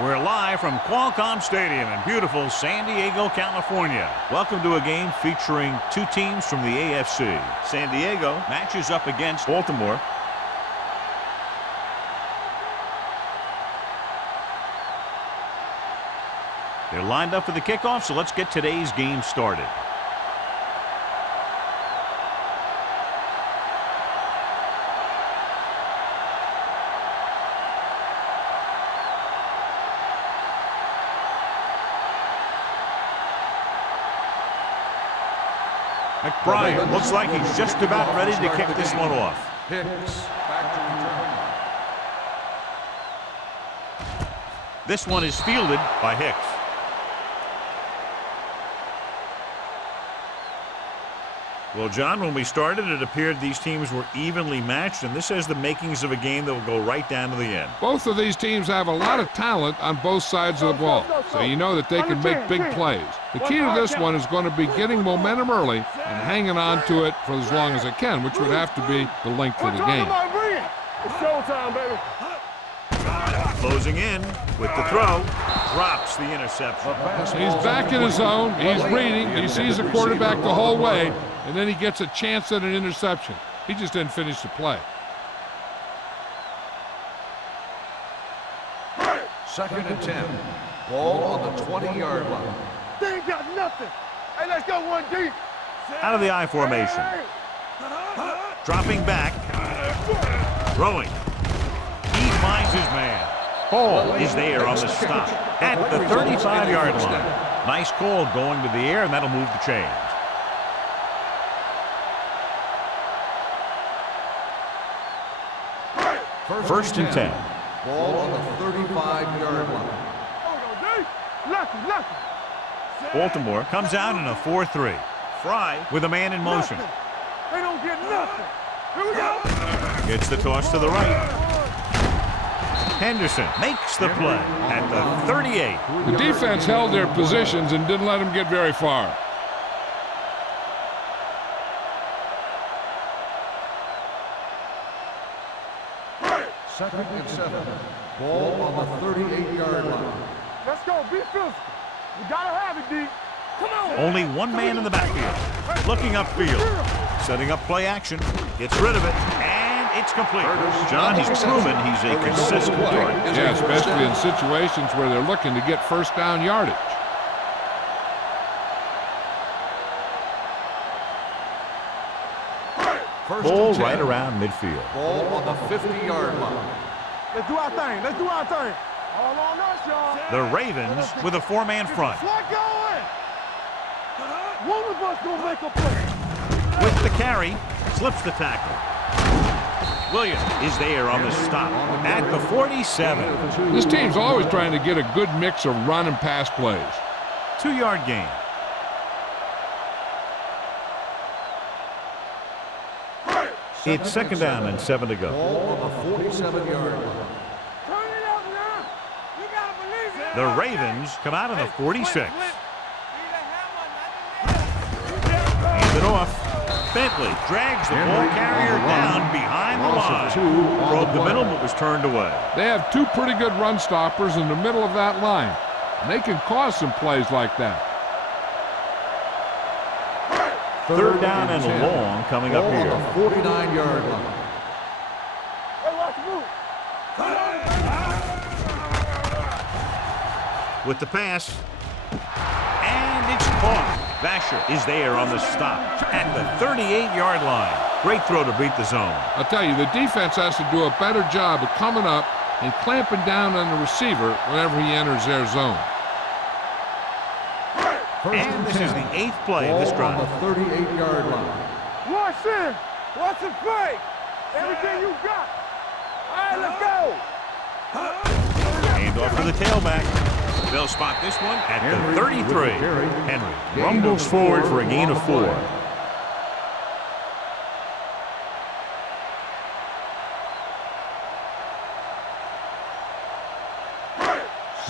We're live from Qualcomm Stadium in beautiful San Diego, California. Welcome to a game featuring two teams from the AFC. San Diego matches up against Baltimore. They're lined up for the kickoff, so let's get today's game started. McBride looks like he's just about ready to kick this one off. Hicks back to return. This one is fielded by Hicks. Well, John, when we started, it appeared these teams were evenly matched, and this has the makings of a game that will go right down to the end. Both of these teams have a lot of talent on both sides of the ball, so you know that they can make big plays. The key to this one is going to be getting momentum early and hanging on to it for as long as it can, which would have to be the length of the game. It's showtime, baby. Closing in with the throw, drops the interception. He's back in his zone, he's reading, he sees the quarterback the whole way, and then he gets a chance at an interception. He just didn't finish the play. Second and 10. Ball on the 20-yard line. They ain't got nothing. Hey, let's go one deep. Out of the I formation. Dropping back. Throwing. He finds his man. Hall is there on the stop at the 35-yard line. Nice call going to the air, and that'll move the chains. First and 10. Ball on the 35-yard line. Lucky. Baltimore comes out in a 4-3. Fry with a man in motion. They don't get nothing. Here we go. Gets the toss to the right. Henderson makes the play at the 38. The defense held their positions and didn't let them get very far. Second and 7. Ball on the 38-yard line. Let's go. Be physical. We gotta have it, D. Come on. Only one man in the backfield. Looking upfield. Setting up play action. Gets rid of it. And it's complete. John, he's proven he's a consistent target. Yeah, especially in situations where they're looking to get first down yardage. Ball right around midfield. Ball on the 50-yard line. Let's do our thing. All on us, y'all. The Ravens with a four-man front. What going? One of us gonna make a play. With the carry, slips the tackle. Williams is there on the stop at the 47. This team's always trying to get a good mix of run and pass plays. 2-yard gain. It's second down and 7 to go. Ball on the 47-yard line. Turn it up now. You gotta believe it. The Ravens come out of the 46. Hands it off. Bentley drags the ball carrier down behind the line. Broke the middle but was turned away. They have two pretty good run stoppers in the middle of that line, and they can cause some plays like that. Third down and long coming up here. Ball on the 49-yard line. Hey, watch the move. With the pass. And it's caught. Vasher is there on the stop at the 38-yard line. Great throw to beat the zone. I'll tell you, the defense has to do a better job of coming up and clamping down on the receiver whenever he enters their zone. And this is the 8th play of this drive. On the 38-yard line. Watch in. Watch the play. Everything you got. All right, let's go. Hand off to the tailback. They'll spot this one at the 33. Henry rumbles forward for a gain of 4.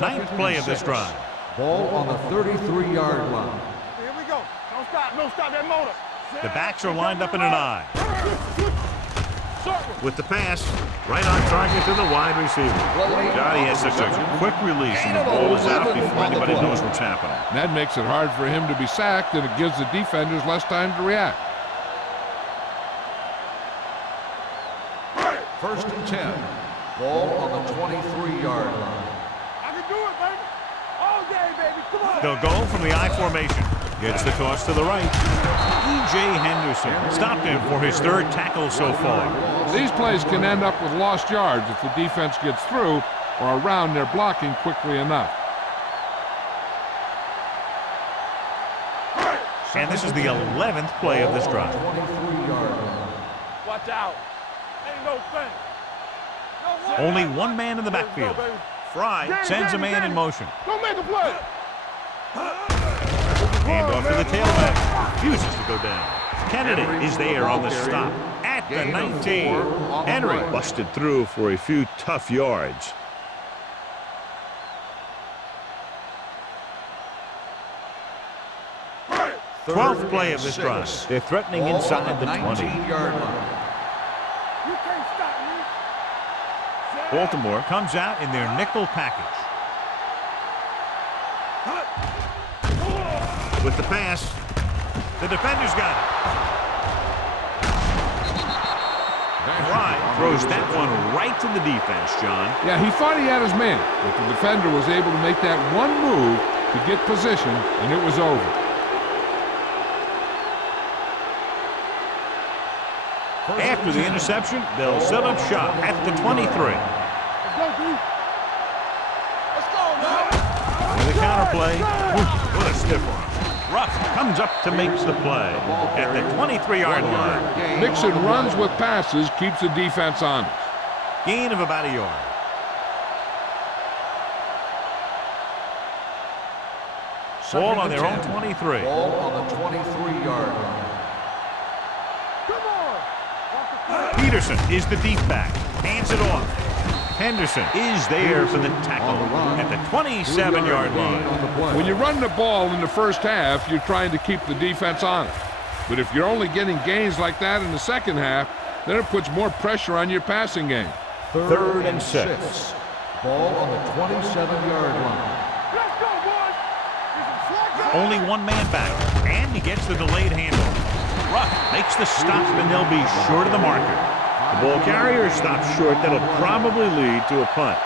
Ninth play of this drive. Ball on the 33-yard line. Here we go. Don't stop that motor. The backs are lined up in an I. With the pass, right on target to the wide receiver. Johnny has such a quick release, and the ball is out before anybody knows what's happening. That makes it hard for him to be sacked, and it gives the defenders less time to react. 1st and 10. Ball on the 23-yard line. I can do it, baby. All day, baby. Come on. They'll go from the I formation. Gets the toss to the right. E.J. Henderson stopped him for his 3rd tackle so far. These plays can end up with lost yards if the defense gets through or around their blocking quickly enough. And this is the 11th play of this drive. 23-yard line. Watch out. Ain't no thing. No way. Only one man in the backfield. Fry sends a man in motion. Don't make a play. Hand off to the tailback. Refuses to go down. Kennedy is there on the stop at the 19. Henry busted through for a few tough yards. Third 12th play of and this 6. drive. They're threatening Ball inside on the 20. 19-yard line. You can't stop me. Baltimore comes out in their nickel package. With the pass, the defender's got it. Fry throws that one right to the defense, John. Yeah, he thought he had his man, but the defender was able to make that one move to get position, and it was over. After the interception, they'll set up shop at the 23. Let's go, D. Let's go, man. With a counterplay, what a stiff one. Ruff comes up to make the play at the 23-yard line. Mixing runs with passes keeps the defense honest. Gain of about a yard. Ball on their own 23. Ball on the 23-yard line. Come on. Peterson is the deep back. Hands it off. Henderson is there for the tackle at the 27-yard line. When you run the ball in the first half, you're trying to keep the defense honest. But if you're only getting gains like that in the second half, then it puts more pressure on your passing game. 3rd and 6. Ball on the 27-yard line. Let's go, boys. Only one man back, and he gets the delayed handoff. Ruff makes the stop, and they'll be short of the marker. The ball carrier stops short. That'll probably lead to a punt.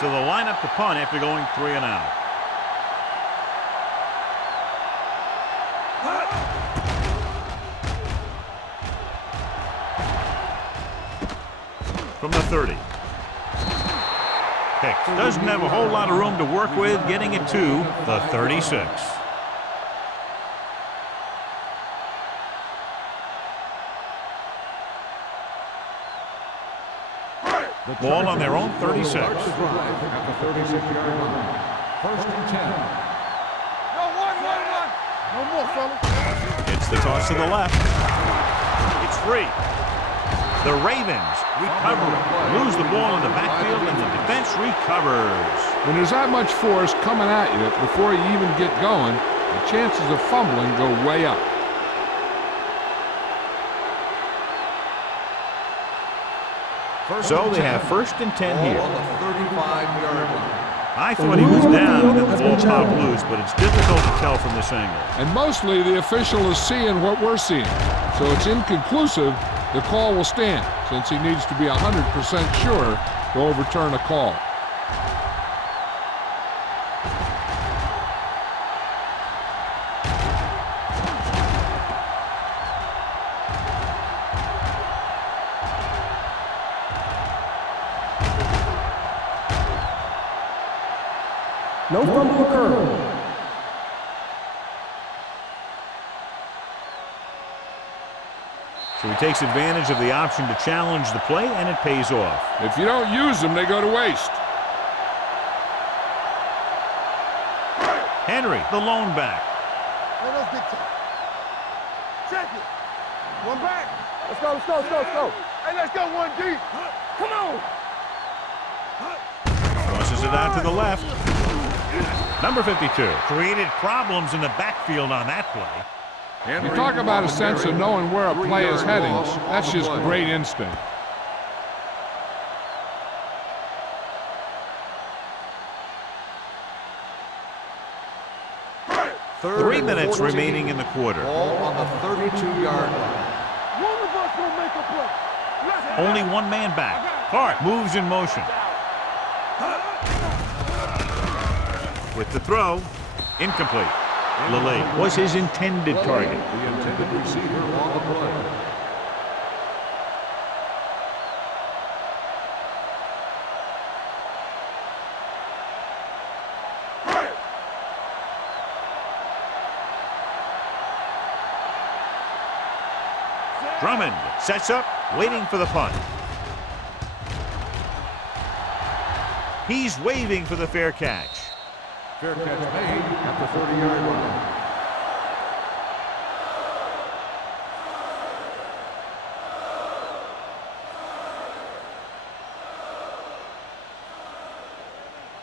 So they'll line up to punt after going 3 and out. From the 30. Hicks doesn't have a whole lot of room to work with, getting it to the 36. Ball on their own 36. At the 36-yard line. 1st and 10. No, one. No more, fella. It's the toss to the left. It's free. The Ravens recover it. Lose the ball in the backfield, and the defense recovers. When there's that much force coming at you before you even get going, the chances of fumbling go way up. So they have 1st and 10 here. On the 35-yard line. I thought he was down and the ball popped loose, but it's difficult to tell from this angle. And mostly the official is seeing what we're seeing. So it's inconclusive. The call will stand since he needs to be 100% sure to overturn a call. No fumble occurred. So he takes advantage of the option to challenge the play, and it pays off. If you don't use them, they go to waste. Henry, the lone back. Let us get time. Check it. One back. Let's go. Hey, let's go, 1 deep. Come on. Crosses it out to the left. Number 52 created problems in the backfield on that play. You talk about a sense of knowing where a play is heading. That's just great instinct. Third 3 minutes 14. remaining in the quarter. Ball on the 32-yard line. One of us will make a play. Let's go. Only one man back. Clark moves in motion. With the throw, incomplete. Lilly was his intended target. The intended receiver on the play. Drummond sets up, waiting for the punt. He's waving for the fair catch. Fair catch made at the 30-yard line.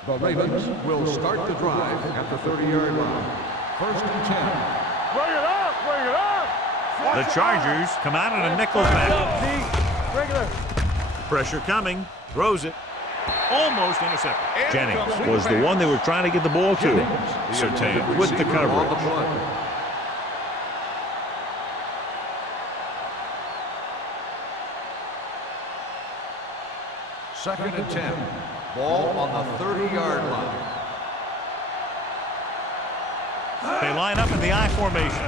The Ravens will start the drive at the 30-yard line. First and 10. Bring it up, bring it up. The Chargers come out in a nickel package. Regular. Pressure coming, throws it. Almost intercepted. Jennings was the one they were trying to get the ball to. Surtain with the coverage. Second and 10. Ball on the 30-yard line. They line up in the I formation.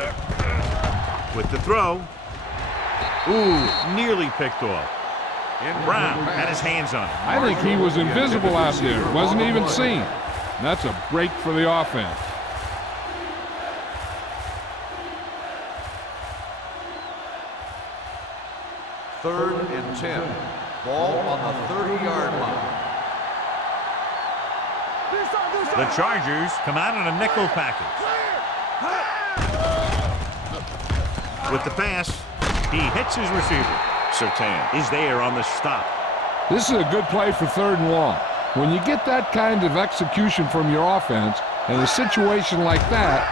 With the throw. Ooh, nearly picked off. Brown had his hands on it. I think he was invisible out there. Wasn't even seen. And that's a break for the offense. Third and 10. Ball on the 30-yard line. The Chargers come out in a nickel package. With the pass, he hits his receiver. Surtain is there on the stop. This is a good play for 3rd and long. When you get that kind of execution from your offense in a situation like that,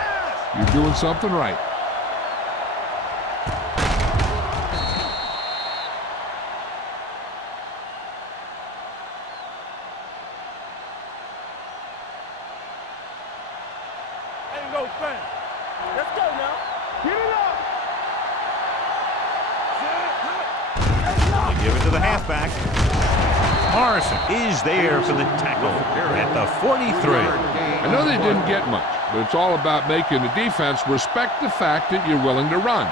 you're doing something right. Ain't no thing. Let's go now. Get it up. They give it to the halfback. Morrison is there for the tackle at the 43. I know they didn't get much, but it's all about making the defense respect the fact that you're willing to run.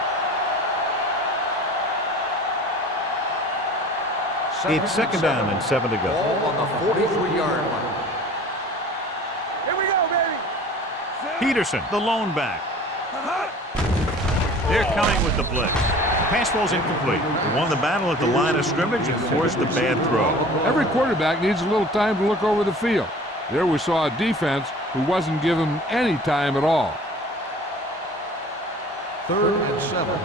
It's second down and 7 to go. Ball on the 43-yard line. Here we go, baby. Peterson, the lone back. They're coming with the blitz. Pass ball's incomplete. They won the battle at the line of scrimmage and forced a bad throw. Every quarterback needs a little time to look over the field. There we saw a defense who wasn't given any time at all. Third and 7.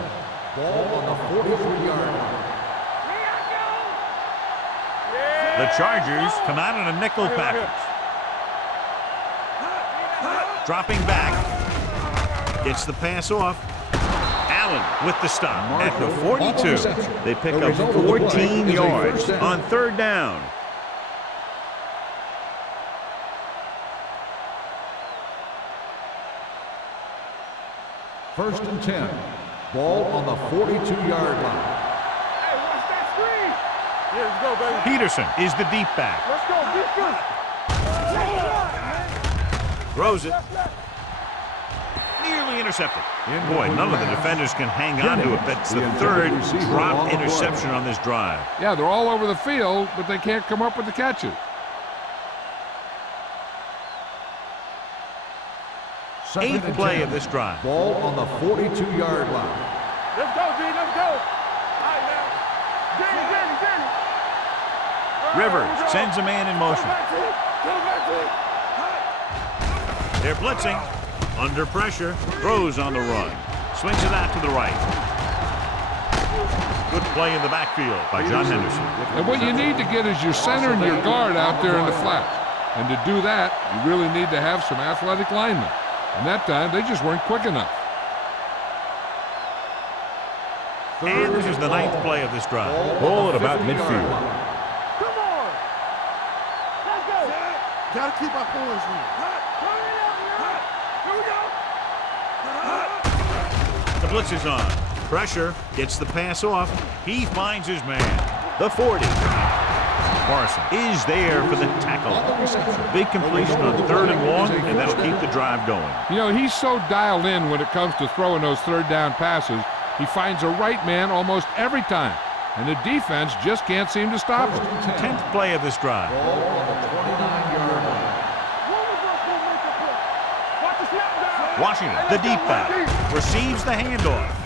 Ball on the 43-yard line. The Chargers come out in a nickel package. Dropping back. Gets the pass off. Allen with the stop at the 42. They pick up 14 yards on 3rd down. First and 10. Ball on the 42-yard line. Hey, watch that screen. Here we go, baby. Peterson is the deep back. Let's go, defense. Throws it. Nearly intercepted. Boy, none of the defenders can hang on to it. That's the 3rd drop interception on this drive. Yeah, they're all over the field, but they can't come up with the catches. Second 8th play of this drive. Ball on the 42-yard line. Let's go, D. Let's go. All right, now. Jenny. Rivers sends a man in motion. They're blitzing. Under pressure. Throws on the run. Swings it out to the right. Good play in the backfield by John Henderson. And what you need to get is your center and your guard out there in the flats. And to do that, you really need to have some athletic linemen. And that time, they just weren't quick enough. And this is the 9th play of this drive. Ball at about midfield. Come on. Let's go. Gotta keep our poise in. Here we go. The blitz is on. Pressure, gets the pass off. He finds his man. The 40. Carson is there for the tackle. Big completion on 3rd and long, and that'll keep the drive going. You know, he's so dialed in when it comes to throwing those 3rd down passes. He finds a right man almost every time, and the defense just can't seem to stop him. 10th play of this drive. Ball on the 29-yard line. Washington, the deep back, receives the handoff.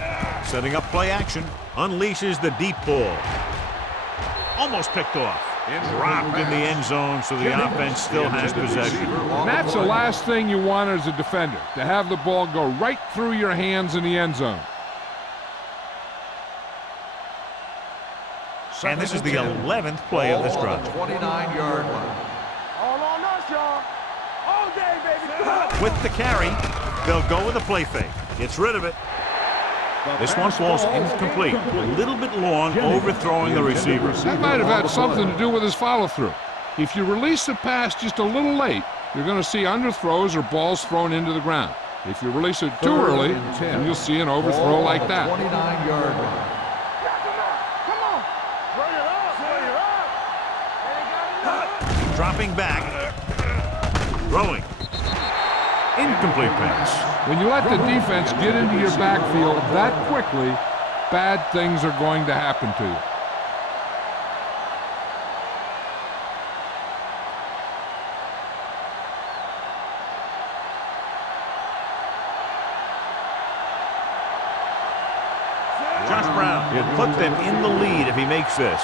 Setting up play action, unleashes the deep ball. Almost picked off. Dropped in the end zone, so the offense still has possession. And that's the last thing you want as a defender, to have the ball go right through your hands in the end zone. And this is the 11th play of this drive. 29-yard line. All on us, y'all. All day, baby. With the carry, they'll go with a play fake. Gets rid of it. This one falls incomplete. A little bit long, overthrowing the receiver. That might have had something to do with his follow-through. If you release the pass just a little late, you're going to see underthrows or balls thrown into the ground. If you release it too early, then you'll see an overthrow like that. 29-yard line. Come on. Bring it up. Bring it up. Dropping back. Throwing. Incomplete pass. When you let the defense get into your backfield that quickly, bad things are going to happen to you. Josh Brown, he'll put them in the lead if he makes this.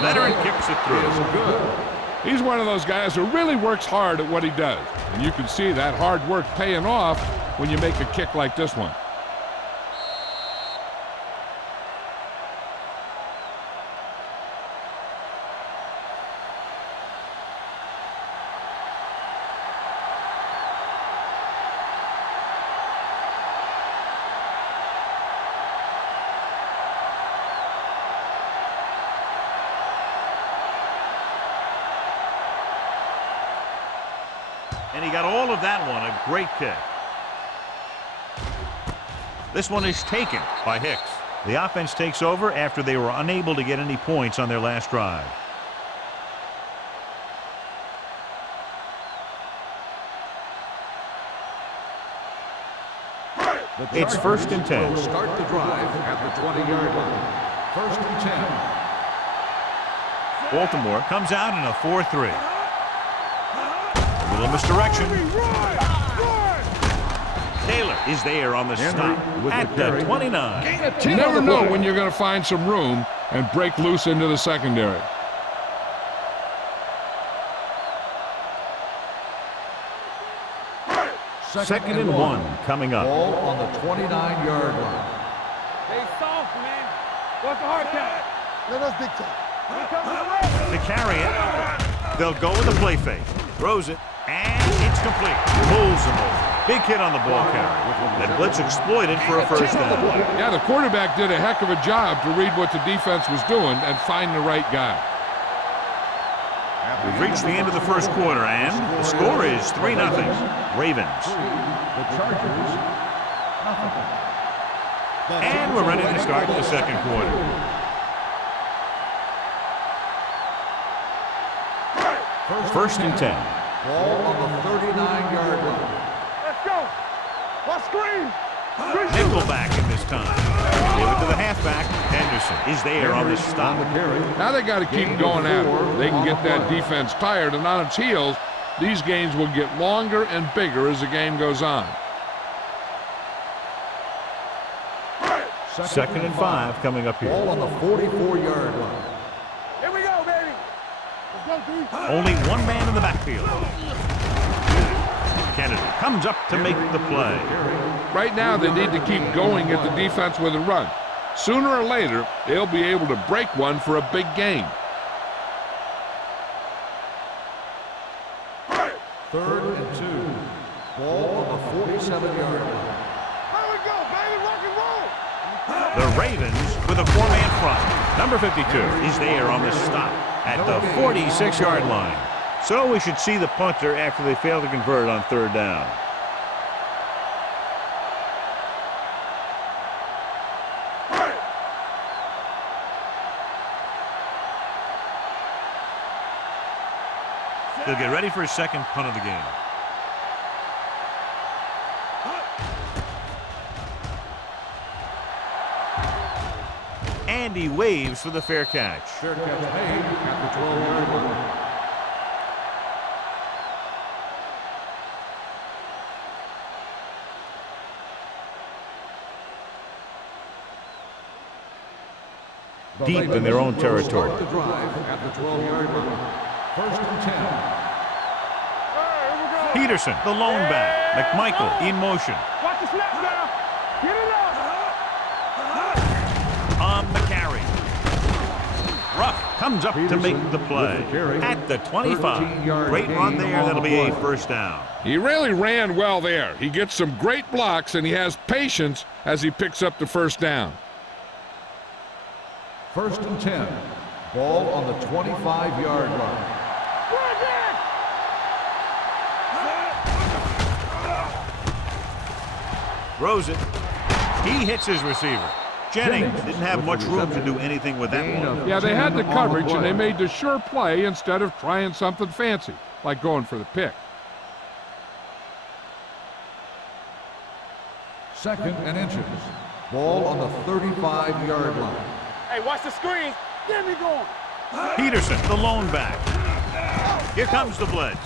Veteran kicks it through. He's one of those guys who really works hard at what he does. And you can see that hard work paying off when you make a kick like this one. And he got all of that one, a great kick. This one is taken by Hicks. The offense takes over after they were unable to get any points on their last drive. It's 1st and 10. Start the drive at the 20-yard line. 1st and 10. Baltimore comes out in a 4-3. A little misdirection. Taylor is there on the stop at the 29. You never know when you're going to find some room and break loose into the secondary. Second and 1 coming up. Ball on the 29-yard line. Stay soft, man. What's the hard count? Let us dictate. To carry it, they'll go with a play fake. Throws it, and it's complete. Pulls him over. Big hit on the ball carrier. That blitz exploited for a first down. Yeah, the quarterback did a heck of a job to read what the defense was doing and find the right guy. We've reached the end of the first quarter, and the score is 3-0. Ravens. The Chargers, nothing. And we're ready to start the second quarter. First and 10. Ball on the 39-yard line. Let's go. Let's screen. Nickelback in this time. Give it to the halfback. Henderson is there on the stop. Now they got to keep going at it. They can get that defense tired, and on its heels, these games will get longer and bigger as the game goes on. Second and 5 coming up here. Ball on the 44-yard line. Here we go, baby. Let's go, D. Only one man in the backfield. Kennedy comes up to make the play. Right now, they need to keep going at the defense with a run. Sooner or later, they'll be able to break one for a big gain. 3rd and 2. Ball on the 47-yard line. Here we go, baby, rock and roll. The Ravens with a 4-man front. Number 52 is there on the stop at the 46-yard line. So we should see the punter after they fail to convert on 3rd down. He'll get ready for his second punt of the game. And he waves for the fair catch. Fair catch made at the 12-yard line. Deep in their own territory. Start the drive at the 12-yard line. 1st and 10. Peterson, the lone back. McMichael in motion. Watch the snap now. Get it up. On the carry. Ruff comes up to make the play at the 25. Great run there. That'll be a 1st down. He really ran well there. He gets some great blocks, and he has patience as he picks up the 1st down. 1st and 10. Ball on the 25-yard line. Throws it. He hits his receiver. Jennings didn't have much room to do anything with that one. Yeah, they had the coverage, and they made the sure play instead of trying something fancy, like going for the pick. 2nd and inches. Ball on the 35-yard line. Hey, watch the screen. Get me going. Peterson, the lone back. Here comes the blitz.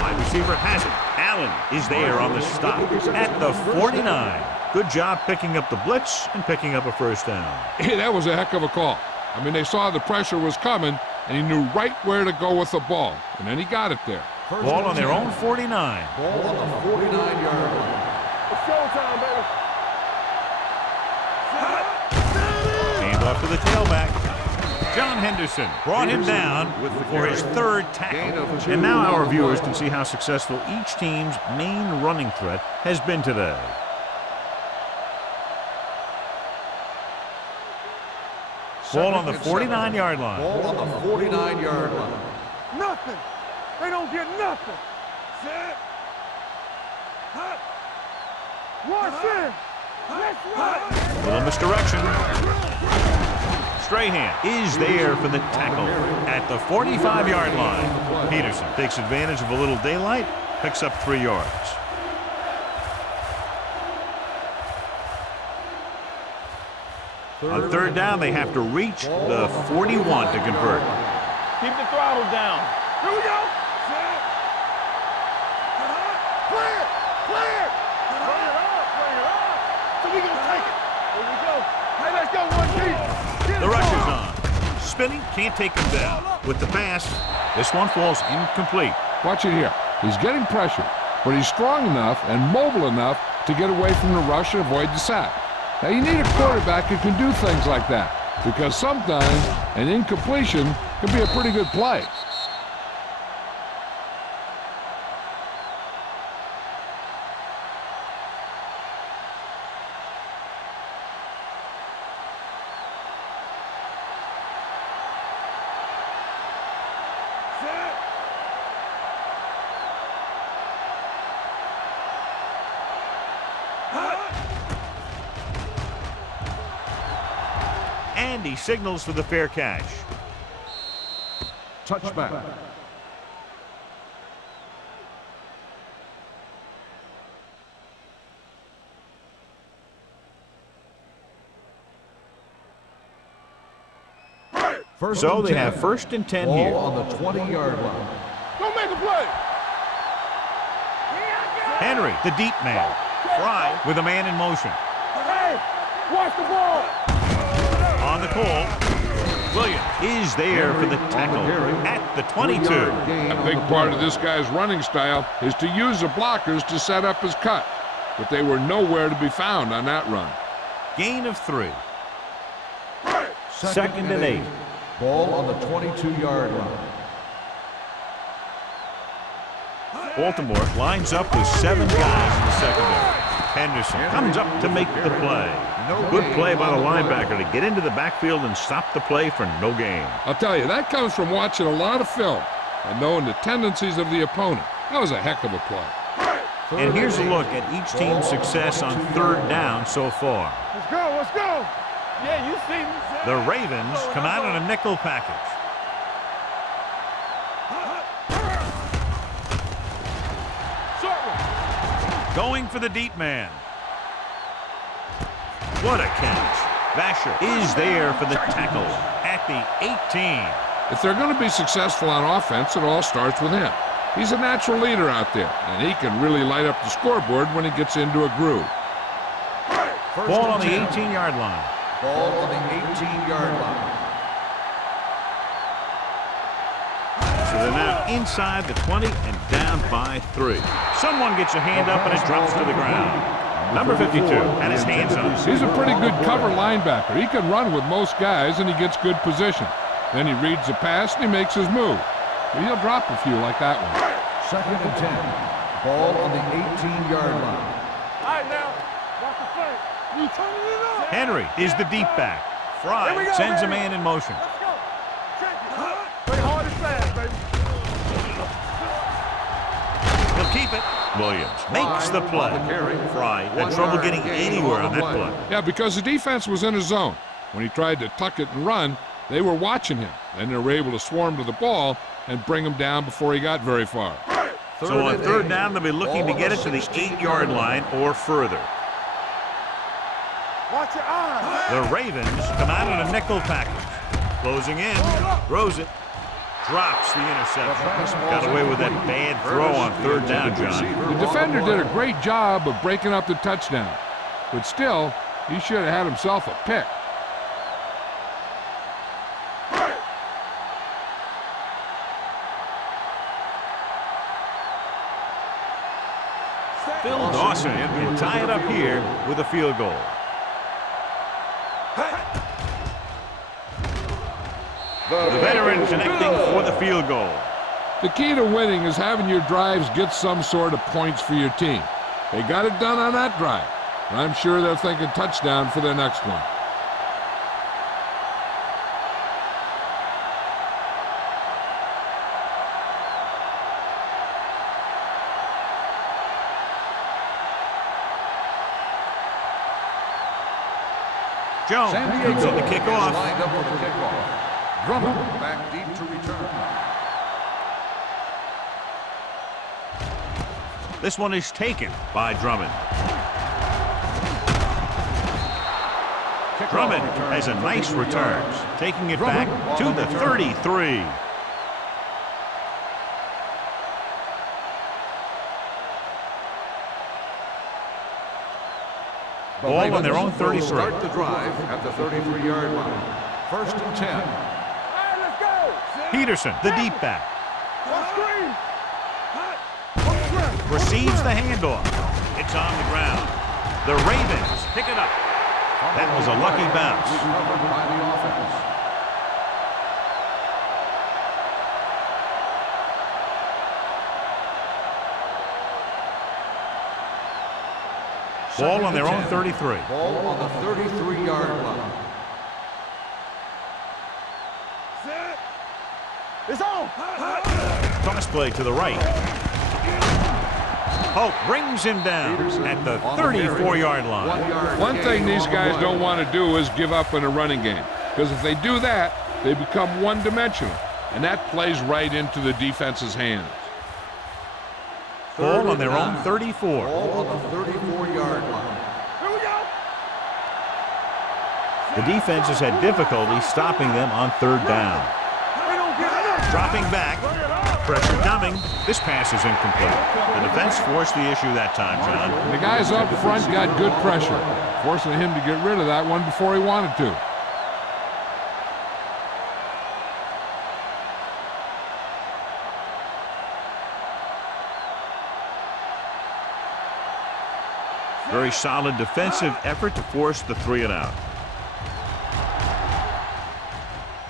Wide receiver has it. Allen is there on the stop at the 49. Good job picking up the blitz and picking up a 1st down. Hey, that was a heck of a call. I mean, they saw the pressure was coming, and he knew right where to go with the ball, and then he got it there. Ball on their own 49. Ball on the 49-yard line. It's showtime, baby. Hand off to the tailback. John Henderson brought him down for his 3rd tackle. And now our viewers can see how successful each team's main running threat has been today. Ball on the 49-yard line. Ball on the 49-yard line. Nothing. They don't get nothing. Set. Hut. Watch it. Let's run. Little misdirection. Strahan is there for the tackle at the 45-yard line. Peterson takes advantage of a little daylight, picks up 3 yards. On 3rd down, they have to reach the 41 to convert. Keep the throttle down. Here we go. Clear. Clear. Bring it up. Bring it up. So we gonna take it. Here we go. Hey, let's go 1 deep. The rush is on. Spinning, can't take him down. With the pass, this one falls incomplete. Watch it here. He's getting pressure, but he's strong enough and mobile enough to get away from the rush and avoid the sack. Now, you need a quarterback who can do things like that, because sometimes an incompletion can be a pretty good play. And he signals for the fair catch. Touchback. So they have 1st and 10 Ball here. on the 20-yard line. Don't make a play. Henry, the deep man. Fry with a man in motion. Hey, watch the ball. On the call. Williams is there for the tackle at the 22. A big part of this guy's running style is to use the blockers to set up his cut, but they were nowhere to be found on that run. Gain of 3. Second and 8. Ball on the 22-yard line. Baltimore lines up with 7 guys in the secondary. Henderson comes up to make the play. Good play by the linebacker to get into the backfield and stop the play for no gain. I'll tell you, that comes from watching a lot of film and knowing the tendencies of the opponent. That was a heck of a play. And here's a look at each team's success on 3rd down so far. Let's go, let's go. Yeah, you see me. The Ravens come out in a nickel package. Going for the deep man. What a catch. Vasher is there for the tackle at the 18. If they're going to be successful on offense, it all starts with him. He's a natural leader out there, and he can really light up the scoreboard when he gets into a groove. Ball on the 18-yard line. Ball on the 18-yard line. So they're now inside the 20 and down by 3. Someone gets a hand up and it drops to the ground. Number 52 had his hands on it. He's a pretty good cover linebacker. He can run with most guys, and he gets good position. Then he reads the pass, and he makes his move. But he'll drop a few like that one. Second and 10. Ball on the 18-yard line. All right, now. Watch the play. You turning it up. Henry is the deep back. Fry sends a man in motion. Let's go. Check it. Play hard and fast, baby. He'll keep it. Williams makes the play. Fry had trouble getting anywhere on that play. Yeah, because the defense was in his zone. When he tried to tuck it and run, they were watching him, and they were able to swarm to the ball and bring him down before he got very far. So on 3rd down, they'll be looking to get it to the 8-yard line or further. Watch your eyes. The Ravens come out in a nickel package. Closing in, throws it, drops the interception. Got away with that bad throw on 3rd down, John. The defender did a great job of breaking up the touchdown, but still, he should have had himself a pick. Phil Dawson will tie it up here with a field goal. The veteran connecting for the field goal. The key to winning is having your drives get some sort of points for your team. They got it done on that drive, and I'm sure they're thinking touchdown for their next one. Jones comes in the kickoff. Lined up for the kickoff. Drummond back deep to return. This one is taken by Drummond. Drummond has a nice return, taking it back to the 33. Ball on their own 33. Start the drive at the 33-yard line. 1st and 10. All right, let's go. Peterson, the deep back, One screen. receives the handoff. It's on the ground. The Ravens pick it up. That was a lucky bounce. Recovered by the offense. Ball on their own 33. Ball on the 33-yard line. Set. It's on. Toss play to the right. Hope brings him down at the 34-yard line. One thing these guys don't want to do is give up in a running game, because if they do that, they become one-dimensional, and that plays right into the defense's hands. Ball on their own 34. Ball on the 34-yard line. Here we go. The defense has had difficulty stopping them on 3rd down. We don't get it. Dropping back. Pressure coming. This pass is incomplete. The defense forced the issue that time, John. The guys up front got good pressure, forcing him to get rid of that one before he wanted to. Very solid defensive effort to force the 3 and out.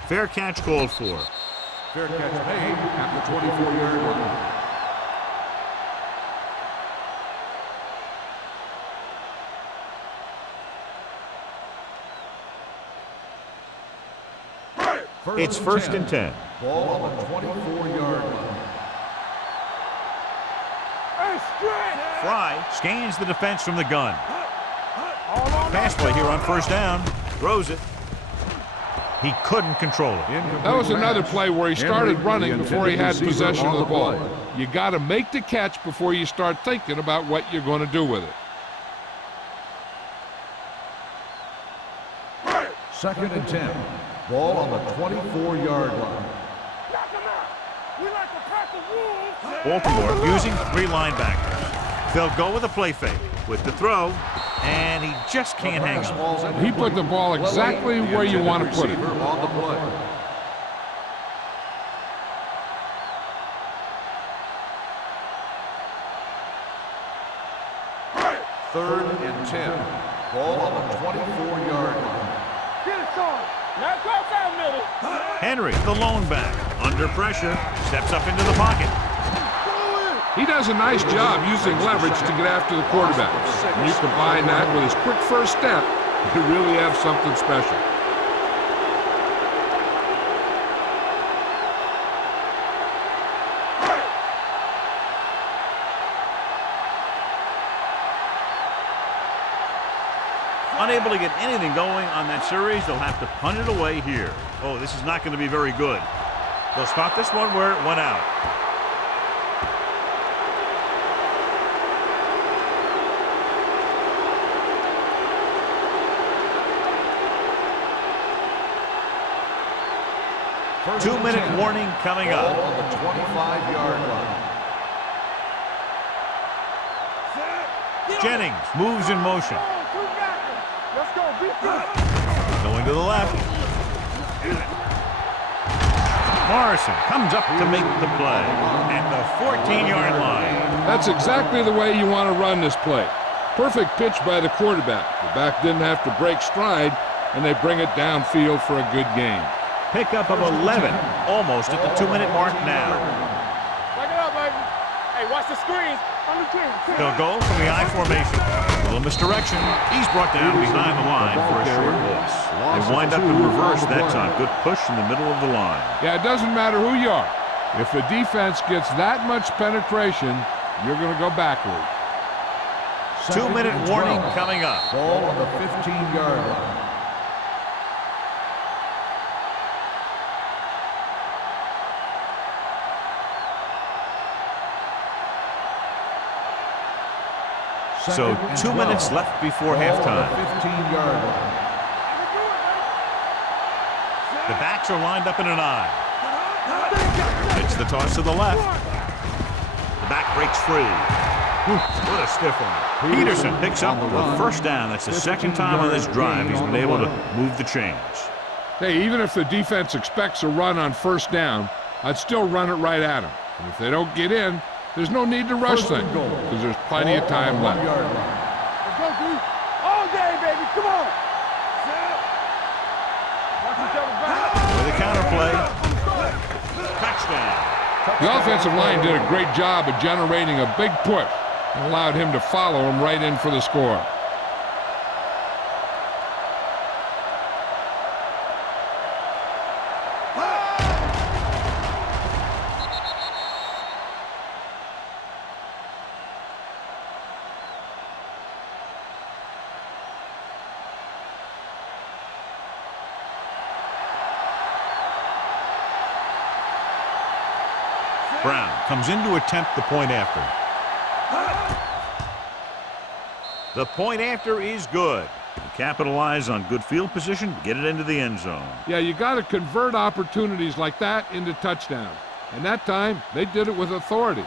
Fair catch called for. Fair catch made at the 24-yard line. It's first and 10. Ball on the 24-yard line. Fry scans the defense from the gun. Pass play here on first down. Throws it. He couldn't control it. That was another play where he started running before he had possession of the ball. You got to make the catch before you start thinking about what you're going to do with it. Second and 10. Ball on the 24-yard line. Baltimore using 3 linebackers. They'll go with a play fake with the throw, and he just can't hang on. He put the ball exactly where you want to put it. On the play. Third and 10. Ball on the 24-yard line. Henry, the lone back, under pressure, steps up into the pocket. He does a nice job using leverage to get after the quarterback. When you combine that with his quick first step, you really have something special. Unable to get anything going on that series, they'll have to punt it away here. Oh, this is not going to be very good. They'll start this one where it went out. Two-minute warning coming up. Ball on the 25-yard line. Jennings moves in motion. Going to the left. Morrison comes up to make the play at the 14-yard line. That's exactly the way you want to run this play. Perfect pitch by the quarterback. The back didn't have to break stride, and they bring it downfield for a good gain. Pickup of 11, almost at the 2-minute mark now. Back it up, baby. Hey, watch the screens. On the 10. They'll go from the I formation. A little misdirection. He's brought down behind the line for a short loss. They wind up in reverse that time. Good push in the middle of the line. Yeah, it doesn't matter who you are. If the defense gets that much penetration, you're going to go backward. 2-minute warning coming up. Ball on the 15-yard line. So 2 minutes left before halftime. 15-yard line. The backs are lined up in an I. It's the toss to the left. The back breaks free. What a stiff one. Peterson picks up the first down. That's the second time on this drive he's been able to move the chains. Hey, even if the defense expects a run on first down, I'd still run it right at them. And if they don't get in, there's no need to rush things because there's plenty of time left. Let's go, dude. All day, baby. Come on. Watch each other back. With a counterplay. Touchdown. The offensive line did a great job of generating a big push and allowed him to follow him right in for the score. Brown comes in to attempt the point after. The point after is good. Capitalize on good field position, get it into the end zone. Yeah, you got to convert opportunities like that into touchdowns. And that time, they did it with authority.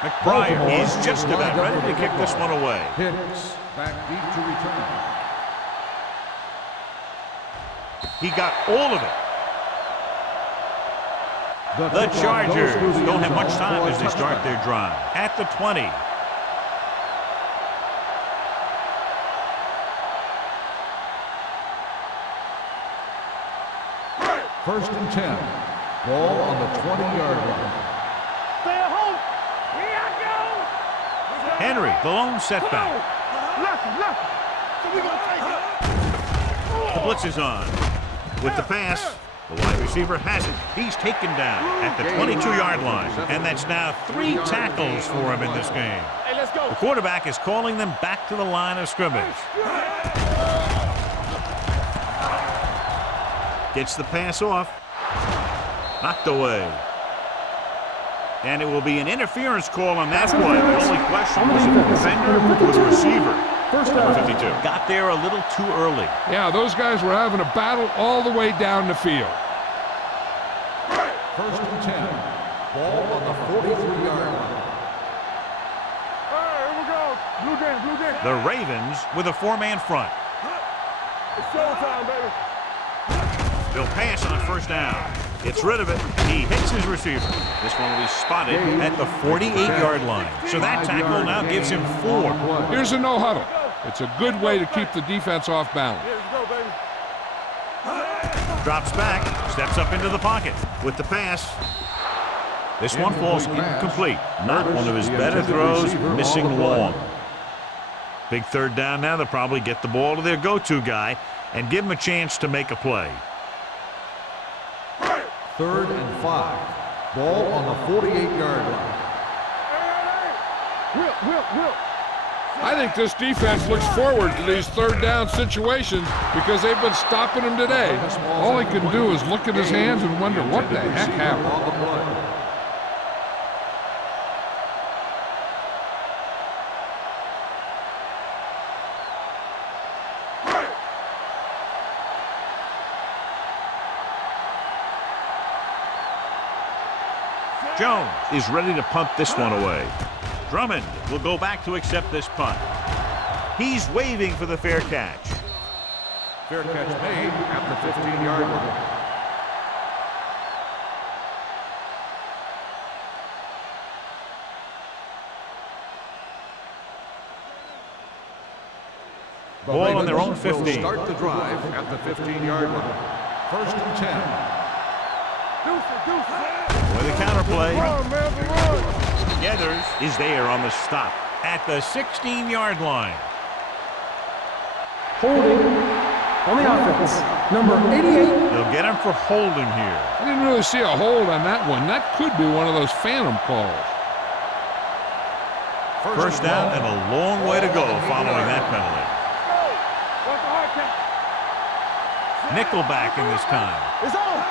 McBride is just about ready to kick this one away. Hicks back deep to return. He got all of it. The Chargers don't have much time as they start their drive. At the 20. First and 10. Ball on the 20-yard line. Stay at home. Here I go. Henry, the lone setback. Lucky. So we gonna take it. The blitz is on. With the pass, the wide receiver has it. He's taken down at the 22-yard line. And that's now 3 tackles for him in this game. Hey, let's go. The quarterback is calling them back to the line of scrimmage. Gets the pass off. Knocked away. And it will be an interference call on that play. The only question was if the defender or the receiver. First Number down. 52. Got there a little too early. Yeah, those guys were having a battle all the way down the field. First and 10. Ball on the 43-yard line. Hey, here we go. Blue game. The Ravens with a 4-man front. It's showtime, baby. They'll pass on first down. Gets rid of it. He hits his receiver. This one will be spotted at the 48-yard line. So that tackle now gives him 4. Here's a no huddle. It's a good way to keep the defense off balance. Here we go, baby. Drops back. Steps up into the pocket. With the pass. This one falls incomplete. Not one of his better throws. Missing long. Big third down now. They'll probably get the ball to their go-to guy and give him a chance to make a play. 3rd and 5. Ball on the 48-yard line. Will. I think this defense looks forward to these third down situations because they've been stopping him today. All he can do is look at his hands and wonder what the heck happened. On the play. Jones is ready to punt this one away. Drummond will go back to accept this punt. He's waving for the fair catch. Fair catch made at the 15-yard line. Ball on their own will 15. Start the drive at the 15-yard line. First and 10. With a counterplay. Run, man, run. Gathers is there on the stop at the 16-yard line. Holding on the offense. Number 88. They'll get him for holding here. I didn't really see a hold on that one. That could be one of those phantom calls. First down and a long way to go following that penalty. What's the hard count? Nickelback in this time. It's on.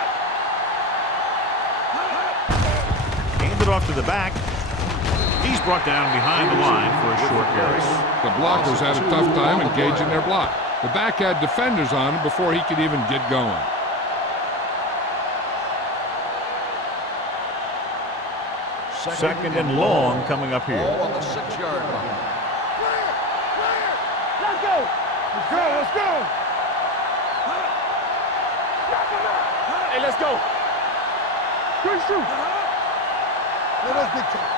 Handed off to the back. He's brought down behind the line for a short carry. The blockers had a tough time engaging their block. The back had defenders on him before he could even get going. Second and long coming up here. Ball on the 6-yard line. Let's go. Let's go. Hey, let's go. Good shoot. That's big time.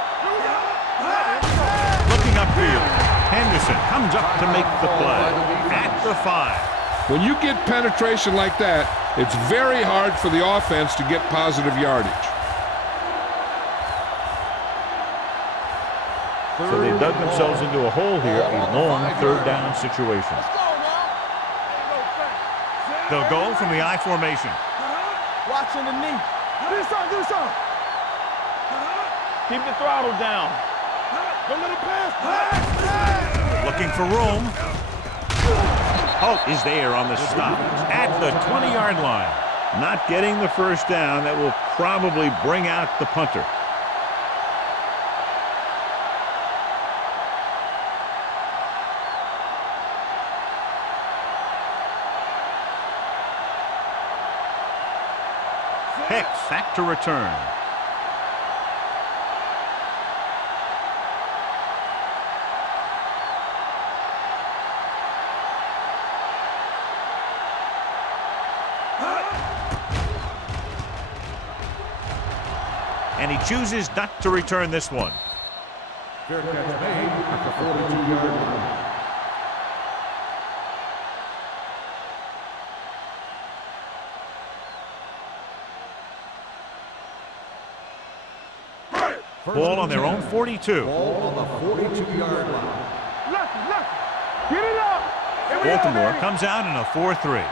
Looking upfield. Henderson comes up to make the play at the 5. When you get penetration like that, it's very hard for the offense to get positive yardage. So they dug themselves into a hole here, a long third down situation. They'll go from the I formation. Watching the knee. Do something. Keep the throttle down. Don't let it pass. Looking for room. Holt is there on the stop at the 20-yard line. Not getting the first down. That will probably bring out the punter. Hicks back to return. And he chooses not to return this one. Fair catch made at the 42-yard line. Ball on their own 42. Ball on the 42-yard line. Get it up. Baltimore comes out in a 4-3.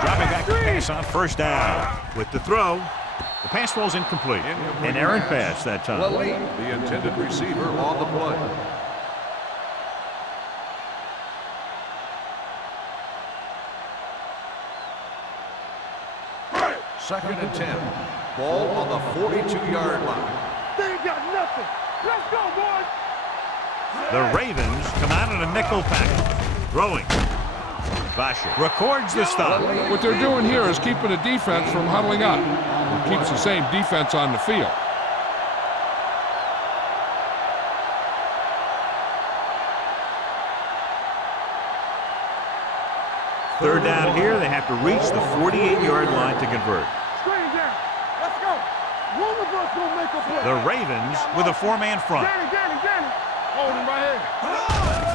Dropping back to pass on first down. With the throw, the pass falls incomplete. An errant pass that time. The intended receiver on the play. Second and 10. Ball on the 42-yard line. They ain't got nothing. Let's go, boys. The Ravens come out in a nickel package. Throwing. Basher records the stop. What they're doing here is keeping the defense from huddling up. It keeps the same defense on the field. Third down here, they have to reach the 48-yard line to convert. Screen down. Let's go. One of us gonna make a play. The Ravens with a four-man front. Danny. Hold him right here.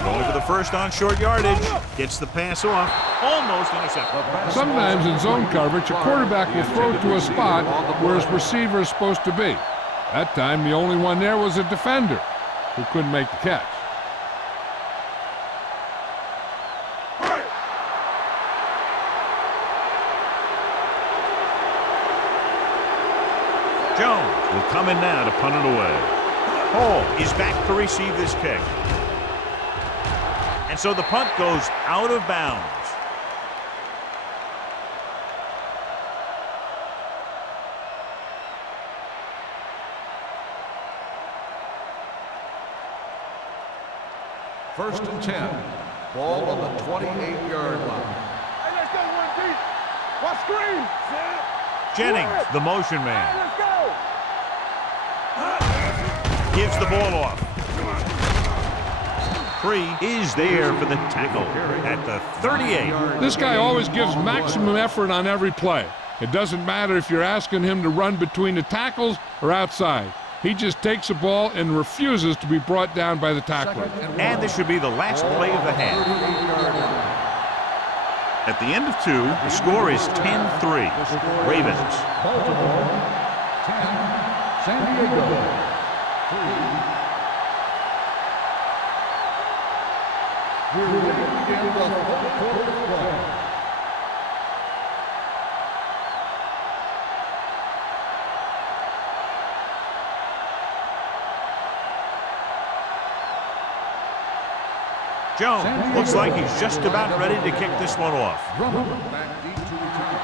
Going for the first on short yardage. Gets the pass off. Almost intercepted. Sometimes in zone coverage, a quarterback will throw to a spot where his receiver is supposed to be. That time, the only one there was a defender who couldn't make the catch. Jones will come in now to punt it away. Hall is back to receive this kick. And so the punt goes out of bounds. First and 10. Ball on the 28-yard line. Hey, let's go one deep. Watch screen. Jennings, the motion man, Let's go. gives the ball off. Free is there for the tackle at the 38. This guy always gives maximum effort on every play. It doesn't matter if you're asking him to run between the tackles or outside. He just takes the ball and refuses to be brought down by the tackler. And this should be the last play of the half. At the end of 2, the score is 10-3. Ravens. Baltimore, 10. San Diego, 3. We're ready to begin the fourth quarter of play. Jones looks like he's just about ready to kick this one off. Drummond back deep to return.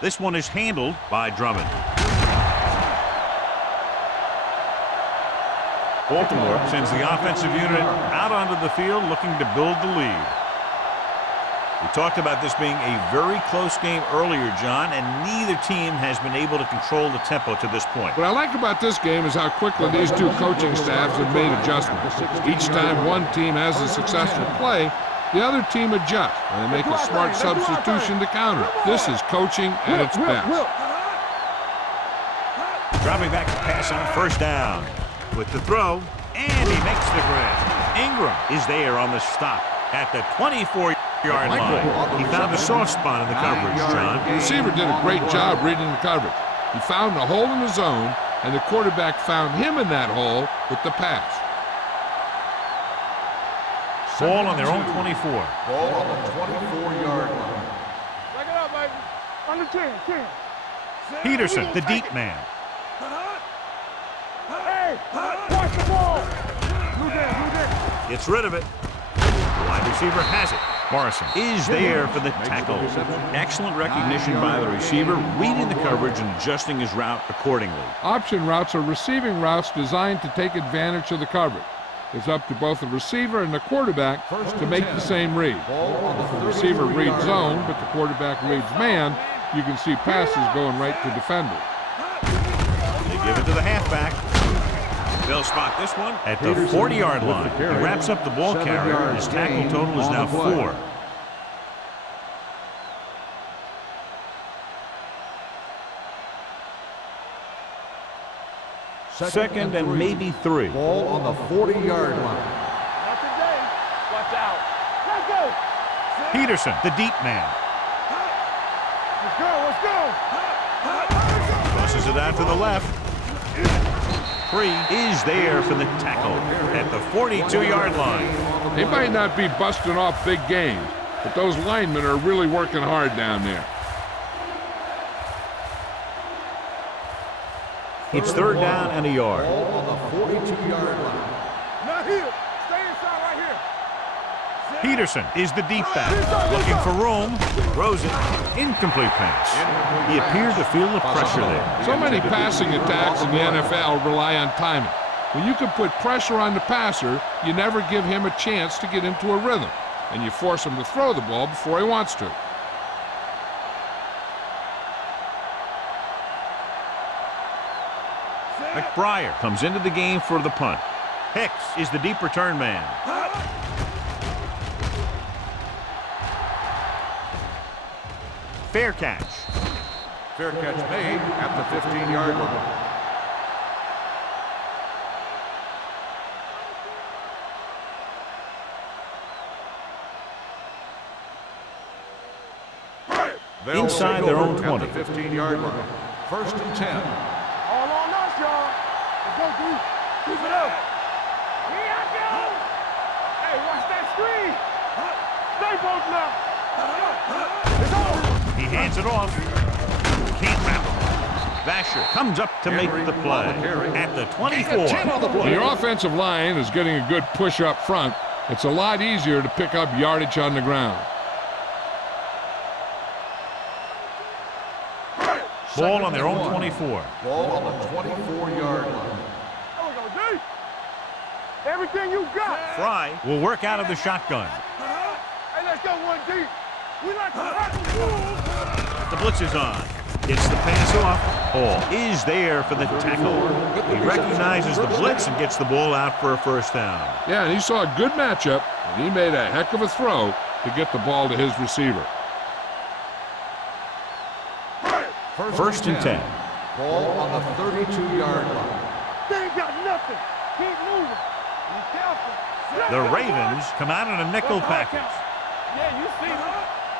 This one is handled by Drummond. Baltimore sends the offensive unit out onto the field looking to build the lead. We talked about this being a very close game earlier, John, and neither team has been able to control the tempo to this point. What I like about this game is how quickly these two coaching staffs have made adjustments. Each time one team has a successful play, the other team adjusts, and they make a smart substitution to counter. This is coaching at its best. Dropping back to pass on first down. With the throw, and he makes the grab. Ingram is there on the stop at the 24-yard line. He found a soft spot in the coverage, John. The receiver did a great job reading the coverage. He found a hole in the zone, and the quarterback found him in that hole with the pass. Ball on their own 24. Ball on the 24-yard line. Break it up, baby. Under 10. Peterson, the deep man. Hey, watch the ball. Blue down. Gets rid of it. The wide receiver has it. Morrison is there for the tackle. Excellent recognition by the receiver, reading the coverage and adjusting his route accordingly. Option routes are receiving routes designed to take advantage of the coverage. It's up to both the receiver and the quarterback to make the same read. If the receiver reads zone, but the quarterback reads man, you can see passes going right to defenders. They give it to the halfback. They'll spot this one at the 40-yard line. He wraps up the ball carrier. His tackle total is now 4. Second and maybe 3. Ball on the 40-yard line. Not today. Watch out. Let's go. Peterson, the deep man. Let's go. Let's go. Tosses it out to the left. 3 is there for the tackle at the 42-yard line. They might not be busting off big games, but those linemen are really working hard down there. It's 3rd down and a yard. Ball on the 42-yard line. Not here. Stay inside right here. Peterson is the deep back. Looking for room. Throws it. Incomplete pass. He appeared to feel the pressure there. So many passing attacks in the NFL rely on timing. When you can put pressure on the passer, you never give him a chance to get into a rhythm, and you force him to throw the ball before he wants to. McBriar comes into the game for the punt. Hicks is the deep return man. Fair catch. Fair catch made at the 15-yard line. Inside their own 20. At the 15-yard line. 1st and 10. All on us, y'all. Let's go, dude. Keep it up. Here I go. Hey, watch that screen. Stay both now. It's over. He hands it off. Can't wrap him. Vasher comes up to make the play at the 24. When your offensive line is getting a good push up front, it's a lot easier to pick up yardage on the ground. Ball on their own 24. Ball on the 24-yard line. There we go, D. Everything you got. Fry will work out of the shotgun. Hey, let's go, 1D. We like to rock. The blitz is on. Gets the pass off. Hall is there for the tackle. He recognizes the blitz and gets the ball out for a 1st down. Yeah, and he saw a good matchup, and he made a heck of a throw to get the ball to his receiver. 1st and 10. Ball on the 32-yard line. They ain't got nothing. Keep moving. Be careful. The Ravens come out in a nickel package. Yeah, you see them.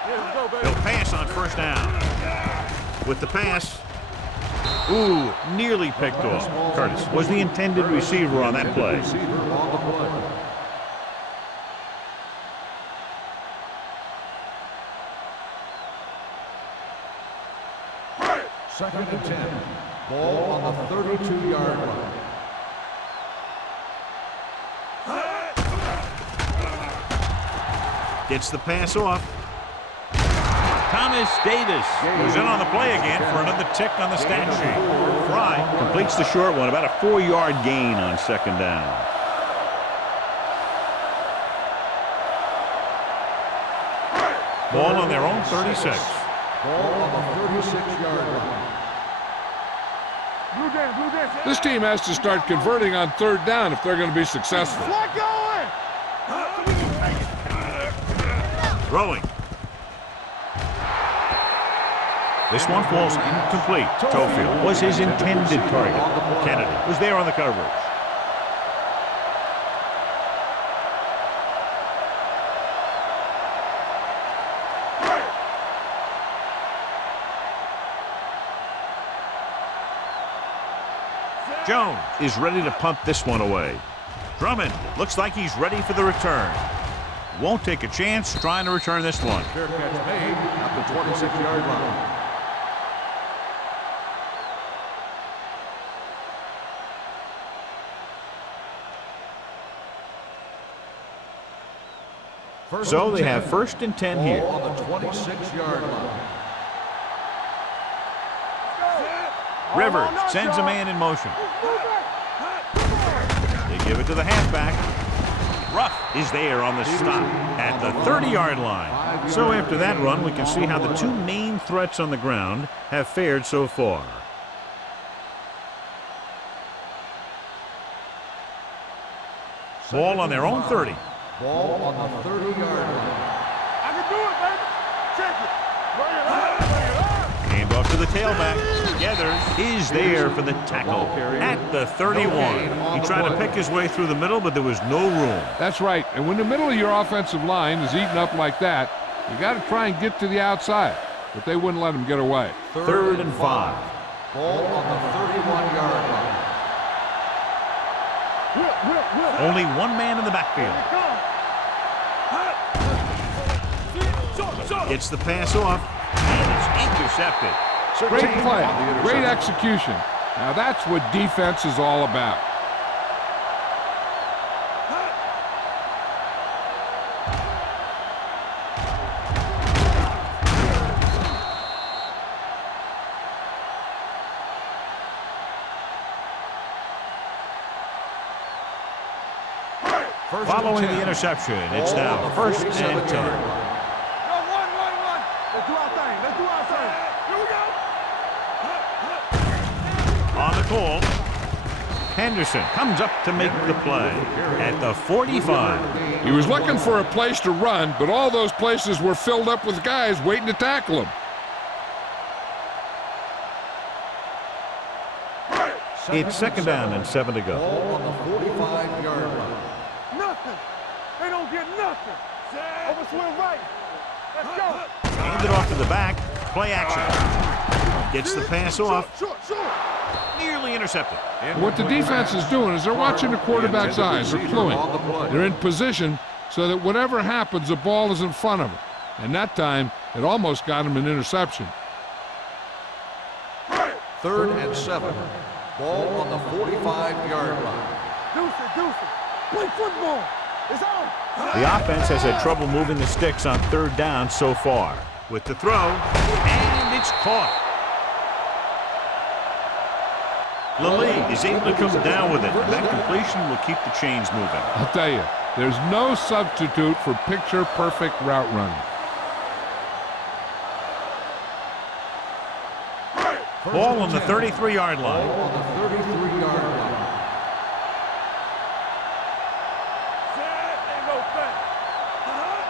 Yeah, let's go, baby. They'll pass on 1st down. With the pass. Ooh, nearly picked off. Curtis was the intended receiver on that play. Receiver on the play. Second and 10. Ball on the 32-yard line. Gets the pass off. Thomas Davis goes in on the play again for another tick on the stat sheet. Fry completes the short one, about a 4-yard gain on 2nd down. Ball on their own 36. Ball on the 36-yard line. Blue dance. This team has to start converting on 3rd down if they're going to be successful. What going? Throwing. This one falls incomplete. Tofield was his intended target. Kennedy was there on the coverage. Jones is ready to punt this one away. Drummond looks like he's ready for the return. Won't take a chance trying to return this one. Fair catch made at the 26-yard line. So they have 1st and 10 here. Ball on the 26-yard line. Rivers sends a man in motion. They give it to the halfback. Ruff is there on the stop at the 30-yard line. So after that run, we can see how the 2 main threats on the ground have fared so far. Ball on their own 30. Ball on the 30-yard line. I can do it, baby. Check it. Bring it up. Bring it up. Handoff Off to the tailback. Gathers. Is there for the tackle at the 31. He tried to pick his way through the middle, but there was no room. That's right. And when the middle of your offensive line is eaten up like that, you got to try and get to the outside. But they wouldn't let him get away. 3rd and 5. Ball on the 31-yard line. Only one man in the backfield. Gets the pass off, and it's intercepted. Great play, great execution. Now that's what defense is all about. Following the interception, it's now 1st and 10. Let's do our thing. Let's do our thing. Here we go. On the call, Henderson comes up to make the play at the 45. He was looking for a place to run, but all those places were filled up with guys waiting to tackle him. It's 2nd down and 7 to go. Ball on the 45-yard line. Nothing. They don't get nothing. Overswing right. Let's go. Hand it off to the back. Play action. Gets the pass off. Short. Nearly intercepted. What the defense is doing is they're watching the quarterback's eyes. They're cluing. They're in position so that whatever happens, the ball is in front of them. And that time, it almost got him an interception. 3rd and 7. Ball on the 45-yard line. Deuce. Play football. It's on. The offense has had trouble moving the sticks on 3rd down so far. With the throw, and it's caught. Lally is able to come down with it. That completion will keep the chains moving. I'll tell you, there's no substitute for picture-perfect route running. Ball on the 33-yard line. Ball on the 33-yard line.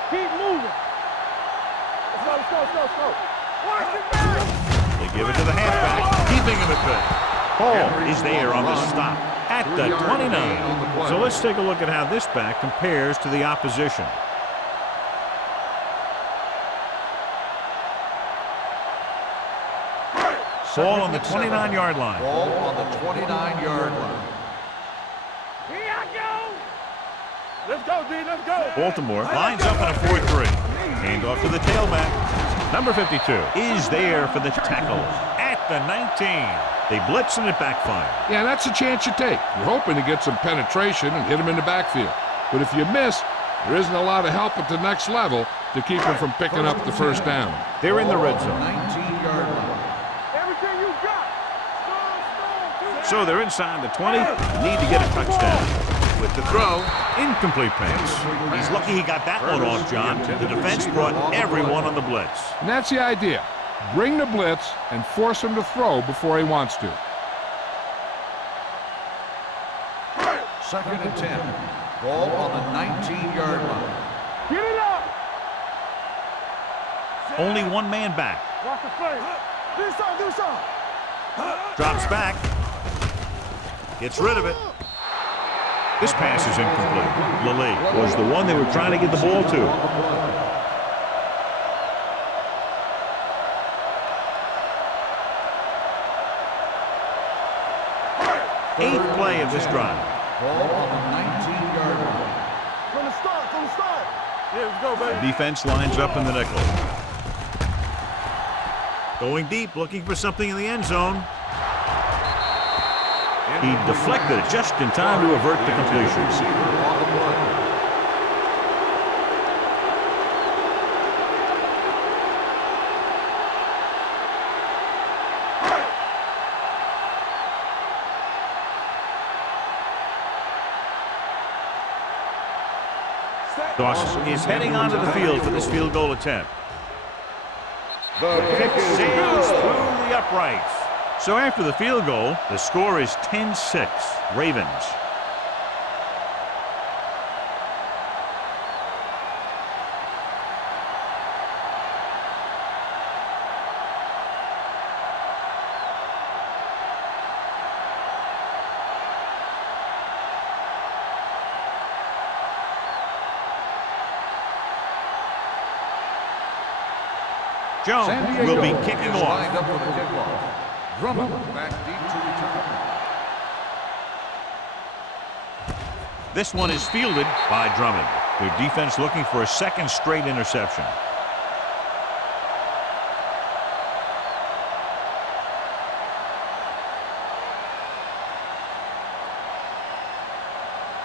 Keep moving. Let's go. Watch it back. They give it to the halfback, keeping him at bay. Ball is there on the stop at the 29. So let's take a look at how this back compares to the opposition. Ball on the 29-yard line. Ball on the 29-yard line. Here I go. Let's go, D. Let's go. Baltimore lines up in a 4-3. Hand off to the tailback. Number 52 is there for the tackle at the 19. They blitz and it backfires. Yeah, that's a chance you take. You're hoping to get some penetration and hit him in the backfield. But if you miss, there isn't a lot of help at the next level to keep him from picking up the 1st down. They're in the red zone. 19-yard line. Everything you got. So they're inside the 20. Need to get a touchdown. With the throw, incomplete pass. He's lucky he got that one off, John. The defense brought everyone on the blitz. And that's the idea. Bring the blitz and force him to throw before he wants to. 2nd and 10. Ball on the 19-yard line. Get it up. Only one man back. Watch the play. Do something. Drops back. Gets rid of it. This pass is incomplete. Lally was the one they were trying to get the ball to. Eighth play of this drive. Ball on the 19-yard line. From the start. Yeah, let's go, baby. Defense lines up in the nickel. Going deep, looking for something in the end zone. He deflected it just in time to avert the completion. Dawson is heading onto the field for this field goal attempt. The kick sails through the uprights. So after the field goal, the score is 10-6, Ravens. Jones San Diego will be kicking is off. lined up for the kickoff. Drummond back deep to return. This one is fielded by Drummond. Their defense looking for a second straight interception.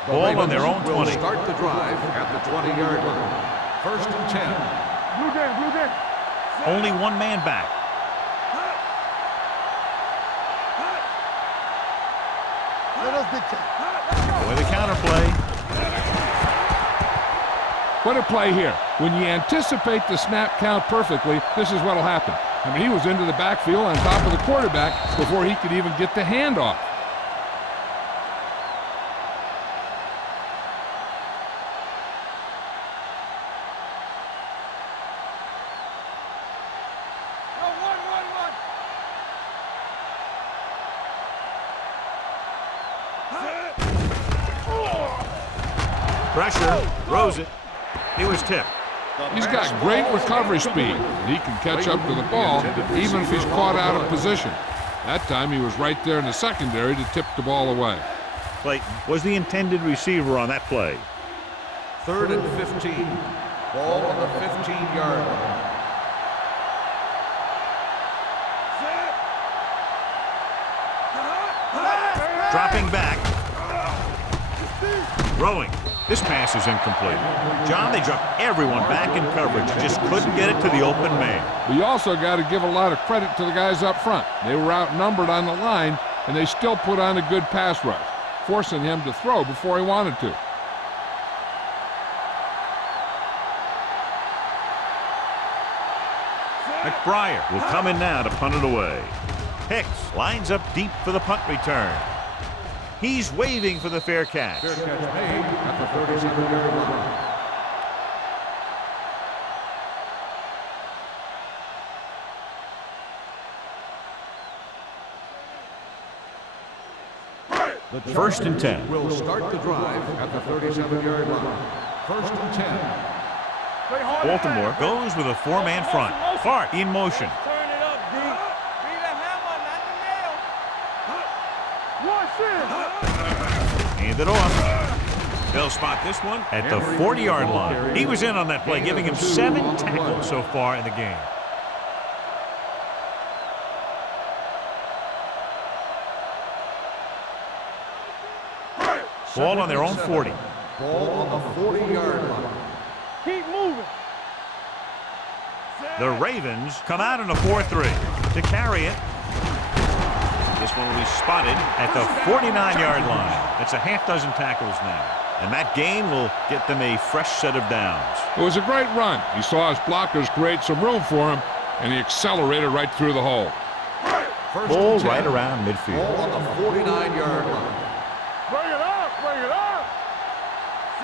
The Ball on Ravens their own will 20. start the drive at the 20-yard line. 1st and 10. Blue down, blue down. Only one man back. Let us dictate. With a counter play. What a play here. When you anticipate the snap count perfectly, this is what will happen. I mean, he was into the backfield on top of the quarterback before he could even get the handoff. Pressure. Throws it. He was tipped. He's got great recovery speed, and he can catch up to the ball even if he's caught out of position. That time he was right there in the secondary to tip the ball away. Clayton was the intended receiver on that play. 3rd and 15. Ball on the 15-yard line. Dropping back. Throwing. This pass is incomplete. John, they dropped everyone back in coverage. Just couldn't get it to the open man. But you also got to give a lot of credit to the guys up front. They were outnumbered on the line, and they still put on a good pass rush, forcing him to throw before he wanted to. McBriar will come in now to punt it away. Hicks lines up deep for the punt return. He's waving for the fair catch. Fair catch made at the 37-yard line. The 1st and 10. will start the drive at the 37-yard line. 1st and 10. Baltimore goes with a four-man front. Clark in motion. Turn it up, D. Be the hammer, not the nail. One shit. Hand it off. They'll spot this one at the 40-yard line. He was in on that play, giving him 7 tackles so far in the game. Ball on their own 40. Ball on the 40-yard line. Keep moving. The Ravens come out in a 4-3 to carry it. This one will be spotted at the 49-yard line. That's a half dozen tackles now. And that gain will get them a fresh set of downs. It was a great run. He saw his blockers create some room for him, and he accelerated right through the hole. Ball right around midfield. Ball on the 49-yard line. Bring it up, bring it up.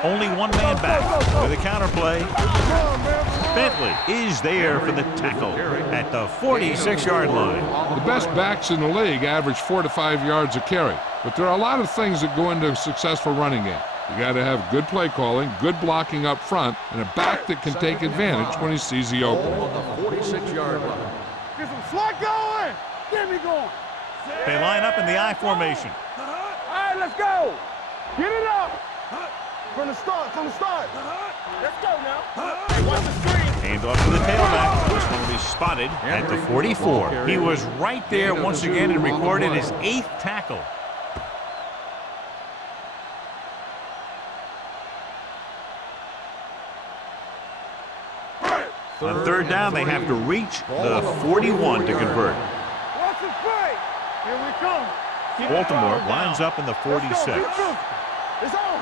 Only one man back with a counter play. Bentley is there for the tackle at the 46-yard line. The best backs in the league average 4 to 5 yards a carry, but there are a lot of things that go into a successful running game. You got to have good play calling, good blocking up front, and a back that can take advantage when he sees the Ball opening. on the 46-yard line. Get some slot going. Get me going. They line up in the I formation. All right, let's go. Get it up. From the start, from the start. Let's go now. Hey, watch the screen. Hands off to the tailback. This one will be spotted at the 44. He was right there once again and recorded his 8th tackle. On 3rd down, they have to reach the 41 to convert. Watch the play. Here we come. Baltimore lines up in the 46. It's on.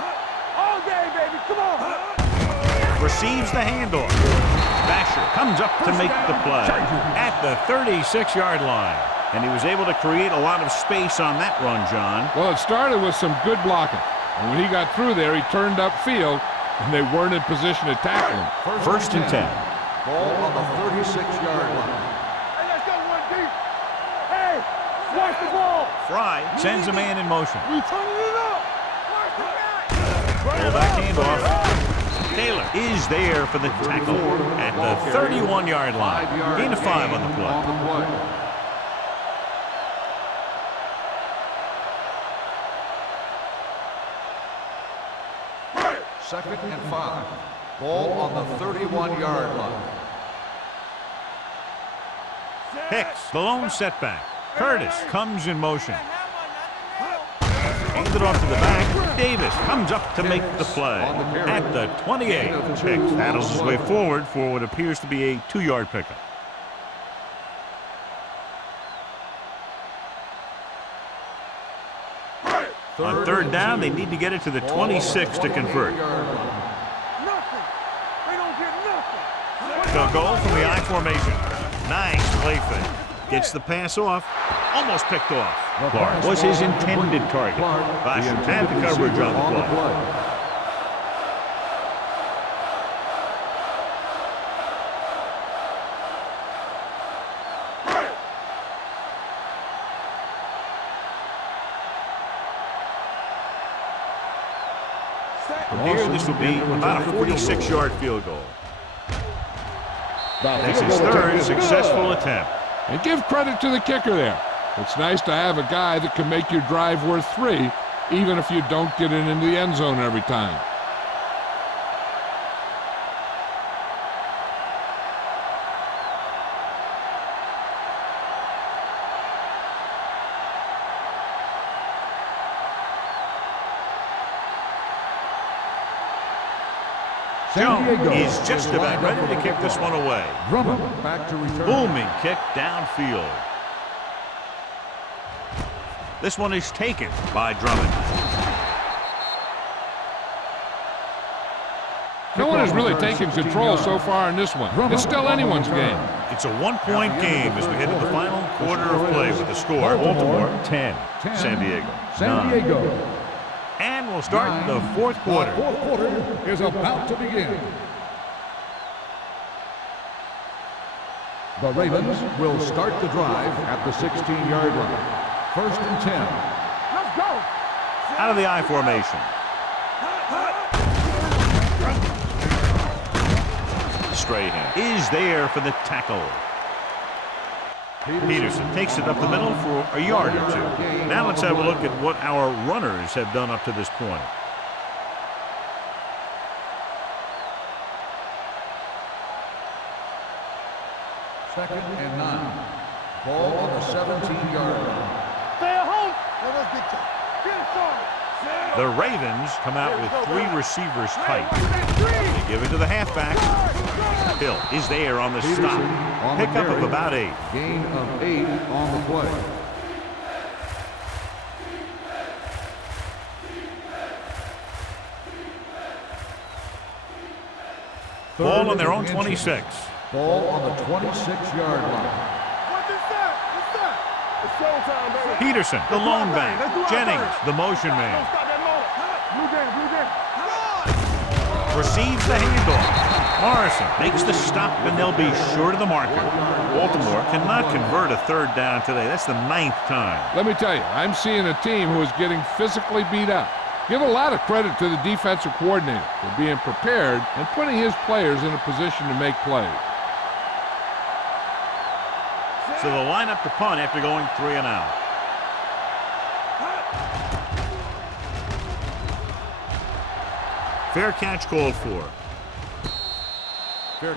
All day, baby. Come on. Receives the handoff. Basher comes up to make the play at the 36-yard line. And he was able to create a lot of space on that run, John. Well, it started with some good blocking. And when he got through there, he turned upfield, and they weren't in position to tackle him. 1st and 10. Ball on the 36-yard line. Hey, let's go one deep. Hey, watch the ball. Fry sends a man in motion. We turning it up. Watch the back. Pull back handoff. Taylor is there for the tackle at the 31-yard line. Gain of 5 on the play. Second and 5. Ball on the 31-yard line. Hicks, the lone setback. Curtis comes in motion. Hands it off to the back. Davis comes up to make the play at the 28. Hicks paddles his way forward for what appears to be a 2-yard pickup. On third down, they need to get it to the 26 to convert. The goal from the I formation. Nice play fake. Gets the pass off. Almost picked off. Clark was his intended target. Basham had the coverage on the play. From here, this will be about a 46-yard field goal. That's his third successful attempt. And give credit to the kicker there. It's nice to have a guy that can make your drive worth 3, even if you don't get it into the end zone every time. Jones is just about ready to kick this one away. Drummond back to return. Booming kick downfield. This one is taken by Drummond. No one has really taken control so far in this one. It's still anyone's game. It's a one-point game as we head to the final quarter of play with the score. Baltimore 10, San Diego 9. And we'll start the fourth quarter. The fourth quarter is about to begin. The Ravens will start the drive at the 16-yard line. First and 10. Let's go. Out of the I formation. Strahan is there for the tackle. Peterson takes it up the middle for a yard or 2. Now let's have a look at what our runners have done up to this point. Second and 9. Ball on the 17-yard line. Stay at home. Let's get you. Get it started. The Ravens come out with 3 receivers tight. They give it to the halfback. Hill is there on the stop. Pickup of about 8. Gain of 8 on the play. Ball on their own 26. Ball on the 26-yard line. Peterson, the lone back. Jennings, the motion man. Receives the handoff. Morrison makes the stop, and they'll be short of the marker. Baltimore cannot convert a third down today. That's the 9th time. Let me tell you, I'm seeing a team who is getting physically beat up. Give a lot of credit to the defensive coordinator for being prepared and putting his players in a position to make plays. So they'll line up to punt after going 3 and out. Fair catch called for.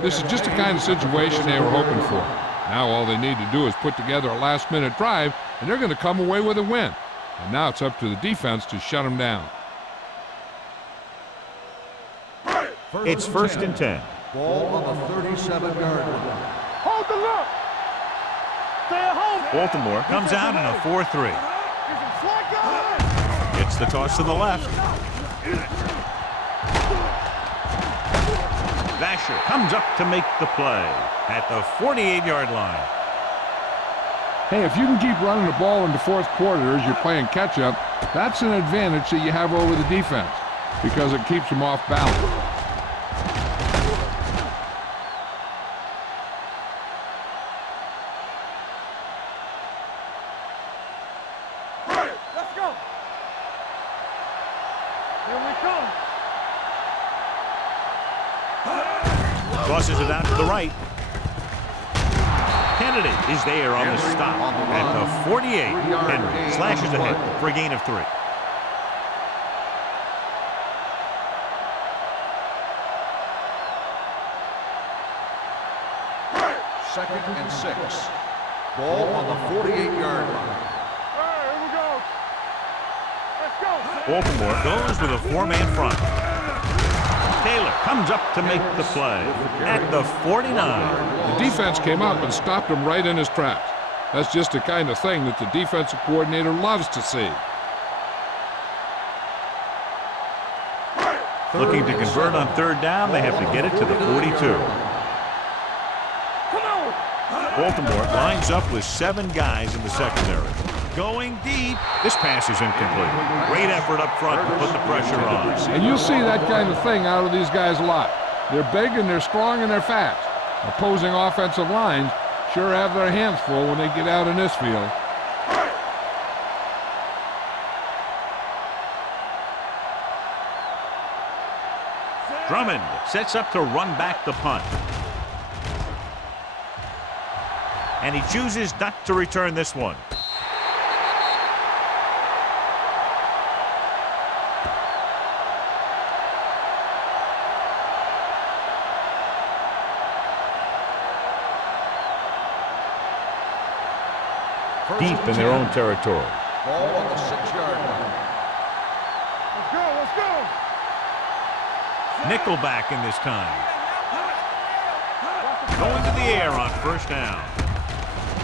This is just the kind of situation they were hoping for. Now all they need to do is put together a last-minute drive, and they're going to come away with a win. And now it's up to the defense to shut them down. It's first and 10. Ball on the 37-yard line. Hold the look. Stay at home. Baltimore comes out in a 4-3. Gets the toss to the left. Vasher comes up to make the play at the 48-yard line. Hey, if you can keep running the ball in the fourth quarter as you're playing catch-up, that's an advantage that you have over the defense because it keeps them off balance. Let's go. Here we come. Tosses it out to the right. Kennedy is there on the stop at the 48. Henry slashes ahead for a gain of 3. Second and 6. Ball on the 48-yard line. Here we go. Let's go. Baltimore goes with a 4-man front. Taylor comes up to make the play at the 49. The defense came up and stopped him right in his tracks. That's just the kind of thing that the defensive coordinator loves to see. Looking to convert on 3rd down, they have to get it to the 42. Baltimore lines up with 7 guys in the secondary. Going deep. This pass is incomplete. Great effort up front to put the pressure on. And you'll see that kind of thing out of these guys a lot. They're big and they're strong and they're fast. Opposing offensive lines sure have their hands full when they get out in this field. Drummond sets up to run back the punt. And he chooses not to return this one. Deep in their own territory. Ball on the 6-yard line. Let's go. Let's go. Nickelback in this time. Going to the air on 1st down.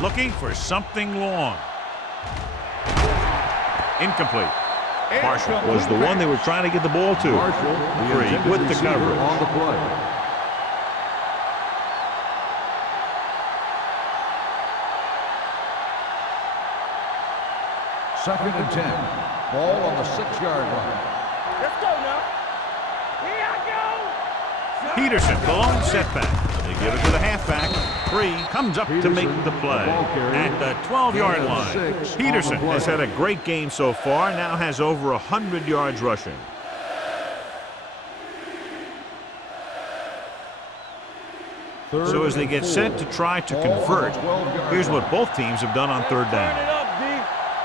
Looking for something long. Incomplete. Marshall was the one they were trying to get the ball to. Three with the coverage. On the play. Second and 10. Ball on the 6-yard line. Let's go now. Here I go. Peterson, the lone setback. They give it to the halfback. 3 comes up to make the play at the 12-yard line. Peterson has had a great game so far, now has over 100 yards rushing. So as they get set to try to convert, here's what both teams have done on 3rd Turn it down. up, D.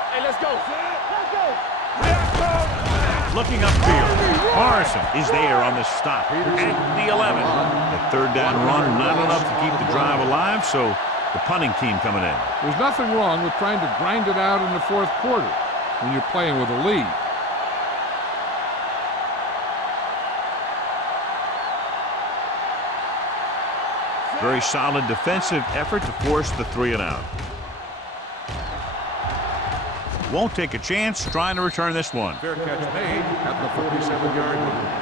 Hey, let's go. Let's go. Looking upfield, Morrison is there on the stop at the 11. The 3rd down run not enough to keep the drive alive, so the punting team coming in. There's nothing wrong with trying to grind it out in the 4th quarter when you're playing with a lead. Very solid defensive effort to force the 3 and out. Won't take a chance trying to return this one. Fair catch made at the 47-yard line.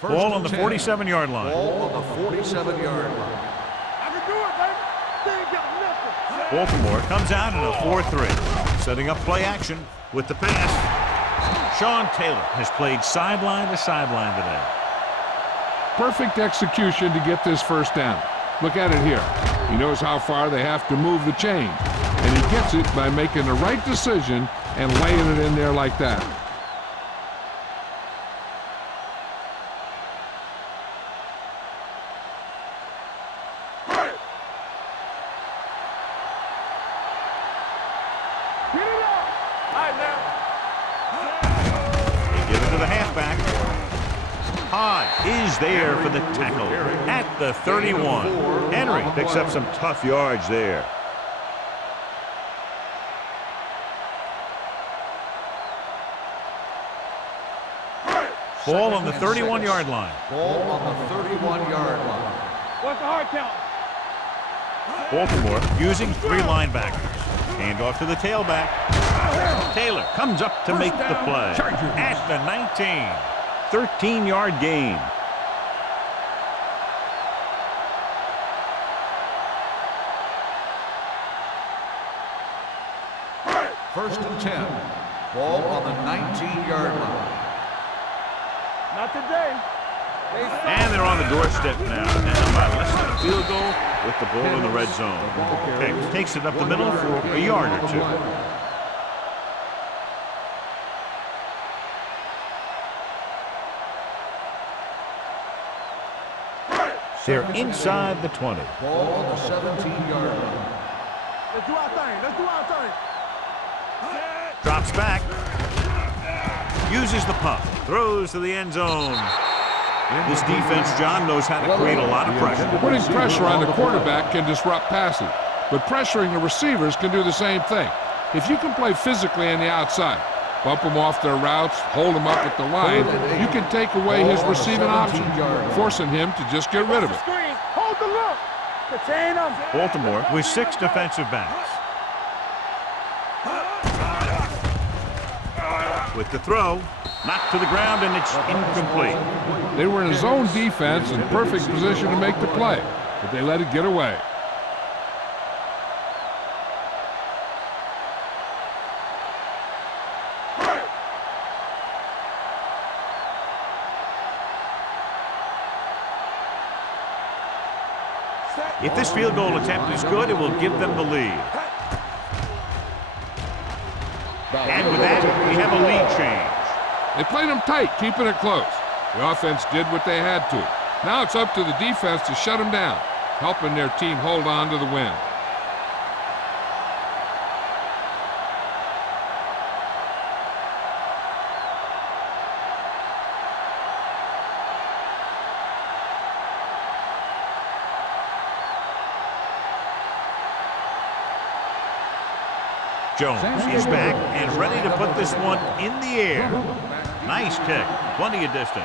Ball on the 47-yard line. Ball on the 47-yard line. I can do it, baby. They ain't got nothing. Baltimore comes out in a 4-3. Setting up play action with the pass. Sean Taylor has played sideline to sideline today. Perfect execution to get this 1st down. Look at it here. He knows how far they have to move the chain. And he gets it by making the right decision and laying it in there like that. Get it up. All right, now. They give it to the halfback. High is there for the tackle at the 31. Henry picks up some tough yards there. Ball on the 31-yard line. Ball on the 31-yard line. What's the hard count? Baltimore using 3 linebackers. Hand off to the tailback. Taylor comes up to make the play at the 19. 13-yard gain. First and 10. Ball on the 19-yard line. Not today. And they're on the doorstep now. Down by less than a field goal with the ball in the red zone. Hicks takes it up the middle for a yard or two. They're inside the 20. Ball on the 17-yard line. Let's do our thing. Let's do our thing. Drops back. Uses the pump. Throws to the end zone. This defense, John, knows how to create a lot of pressure. Putting pressure on the quarterback can disrupt passing, but pressuring the receivers can do the same thing. If you can play physically on the outside, bump them off their routes, hold them up at the line, you can take away his receiving option, forcing him to just get rid of it. Hold the look. Contain them. Baltimore with 6 defensive backs. With the throw, knocked to the ground, and it's incomplete. They were in a zone defense in perfect position to make the play, but they let it get away. If this field goal attempt is good, it will give them the lead. And with that, we have a lead change. They played them tight, keeping it close. The offense did what they had to. Now it's up to the defense to shut them down, helping their team hold on to the win. Jones is back and ready to put this one in the air. Nice kick, plenty of distance.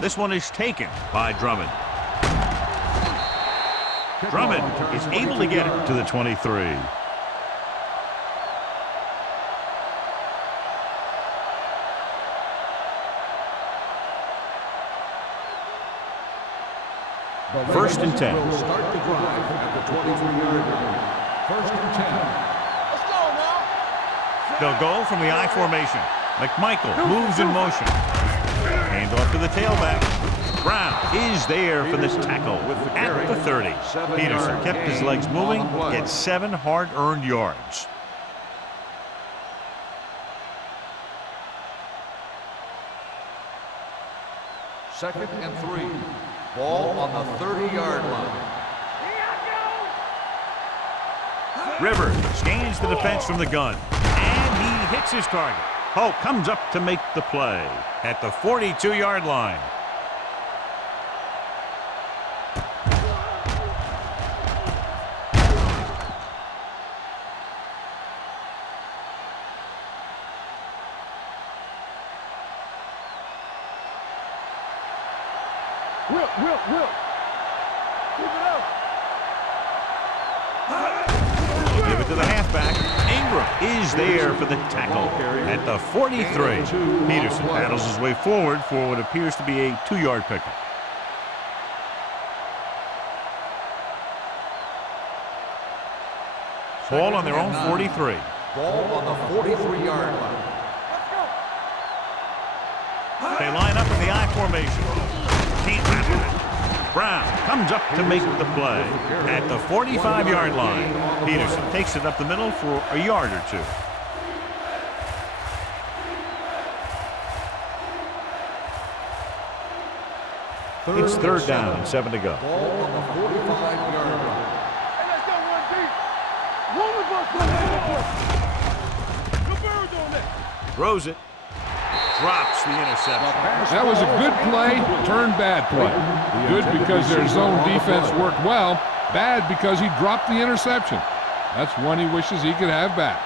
This one is taken by Drummond. Drummond is able to get it to the 23. First and 10. Will start the drive at the 23-yard line. First and 10. Let's go now. They'll go from the I formation. McMichael moves in motion. Hand off to the tailback. Brown is there for this tackle at the 30. Peterson kept his legs moving, gets 7 hard-earned yards. Second and 3. Ball on the 30-yard line. Rivers scans the defense from the gun, and he hits his target. Hope comes up to make the play at the 42-yard line. Will. Keep it up. Give it to the halfback. Ingram is there for the tackle at the 43. Peterson battles his way forward for what appears to be a 2-yard pickup. Ball on their own 43. Ball on the 43-yard line. They line up in the I formation. Can't wrap it. Brown comes up to make the play at the 45-yard line. Peterson takes it up the middle for a yard or two. It's third down and 7 to go. Ball on the 45-yard line. Hey, let's go one deep. One with us. Good bird on that. Throws it. Drops the interception. That was a good play, turned bad play. Good because their zone defense worked well, bad because he dropped the interception. That's one he wishes he could have back.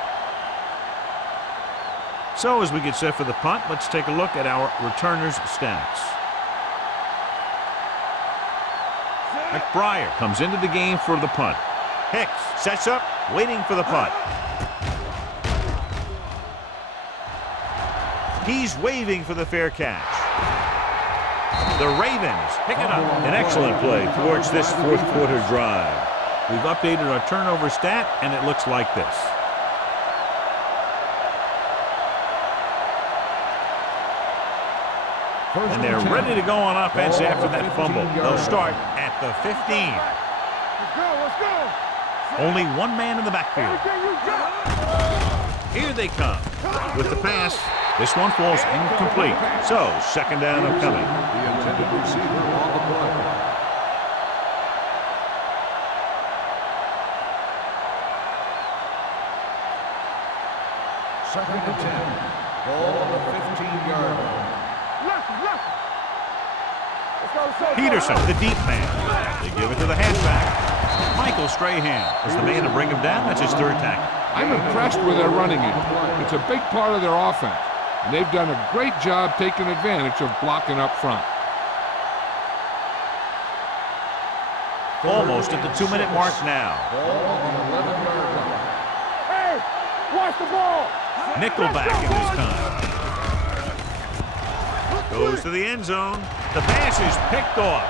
So as we get set for the punt, let's take a look at our returners' stats. McBriar comes into the game for the punt. Hicks sets up, waiting for the punt. He's waving for the fair catch. The Ravens pick it up. An excellent play towards this fourth quarter drive. We've updated our turnover stat, and it looks like this. And they're ready to go on offense after that fumble. They'll start at the 15. Let's go, let's go. Only one man in the backfield. Everything you got. Here they come. With the pass, this one falls incomplete. So, second down upcoming. The intended receiver on the play. Second and 10. Ball on the 15-yard line. Left, left. Let's go, let's go. Peterson, the deep man. They give it to the halfback. Michael Strahan is the man to bring him down. That's his third tackle. I'm impressed with their running game. It's a big part of their offense, and they've done a great job taking advantage of blocking up front. Almost at the 2-minute mark now. Ball on the 11-yard line. Hey, watch the ball. Nickelback in this time. Goes to the end zone. The pass is picked off.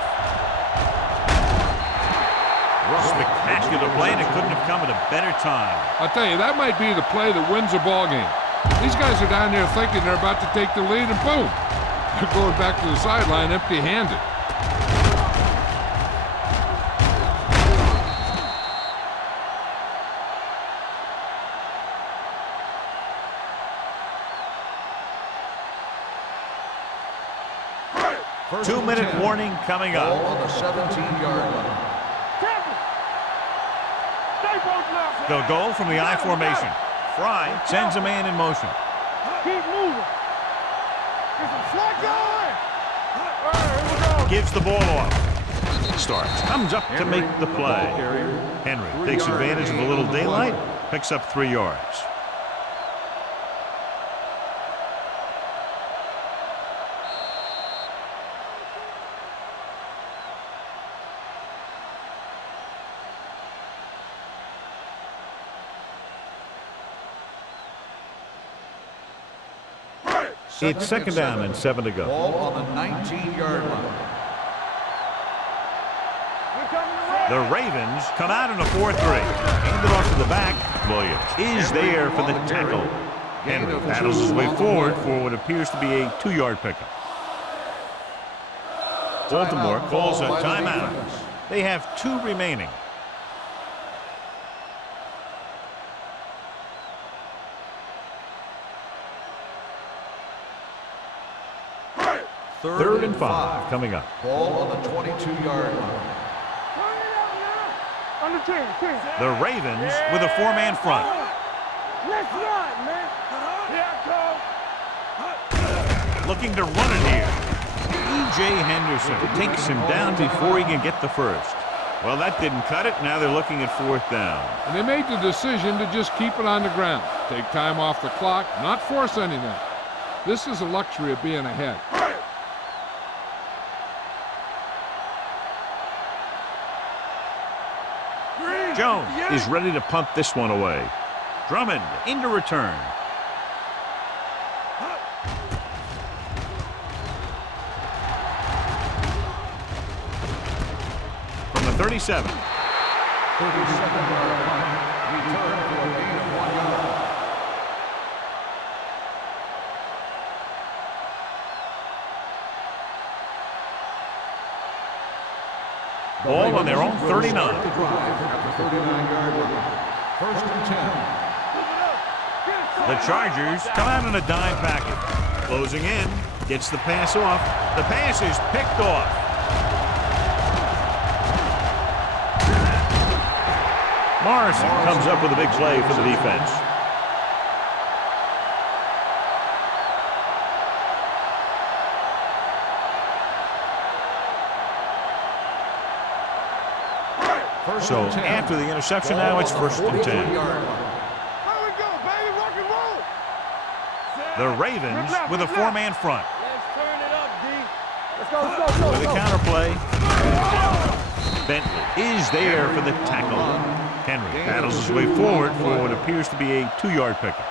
Spectacular play, and it couldn't have come at a better time. I'll tell you, that might be the play that wins a ball game. These guys are down there thinking they're about to take the lead, and boom, they're going back to the sideline empty-handed. First 2-minute and 10. warning coming Ball up. on the 17-yard line. Stay both left. They'll go from the I formation. Fry sends a man in motion. Keep moving. Get some slack going. All right, here we go. Gives the ball off. Starts. Comes up to make the play. Henry takes advantage of a little daylight. Picks up 3 yards. It's second down and 7 to go. Ball on the 19-yard line. The Ravens come out in a 4-3. Hand it off to the back. Williams is there for the tackle. Henry paddles his way forward for what appears to be a 2-yard pickup. Baltimore calls a timeout. They have 2 remaining. Third and 5 coming up. Ball on the 22-yard line. Under 10, 10. The Ravens with a 4-man front. Let's run, man. Here I come. Looking to run it here. E.J. Henderson takes him down before he can get the first. Well, that didn't cut it. Now they're looking at 4th down. And they made the decision to just keep it on the ground. Take time off the clock, not force anything. This is a luxury of being ahead. Jones is ready to punt this one away. Drummond into return. From the 37. 37-yard line. Return for a gain of 1 yard. Ball on their own 39. At the 39-yard line. First and 10. The Chargers come out in a dime package. Closing in. Gets the pass off. The pass is picked off. Morrison comes up with a big play for the defense. So after the interception, now it's first and 10. There we go, baby. Rock and roll. The Ravens with a 4-man front. Let's turn it up, D. Let's go, let's go, With a counterplay, Bentley is there for the tackle. Henry paddles his way forward for what appears to be a 2-yard pickup.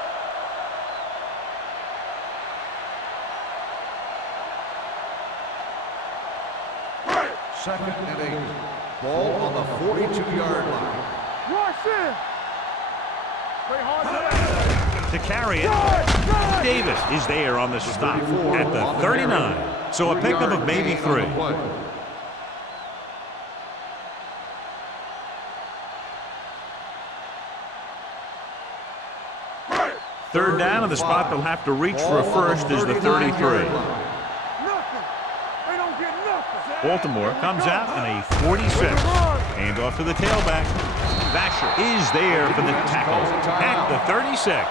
Second and 8. Ball on the 42-yard line. Rush in. Play hard. To carry it, Davis is there on the stop at the 39. So a pickup of maybe 3. Third down, and the spot they'll have to reach for a first is the 33. Baltimore comes out in a 46. Hand off to the tailback. Vasher is there for the tackle at the 36.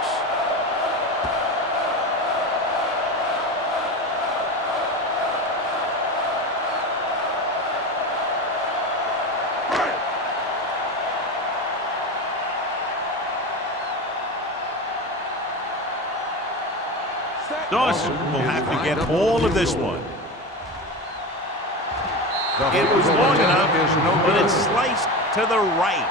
Dawson will have to get all of this one. It was long enough, but it's sliced to the right.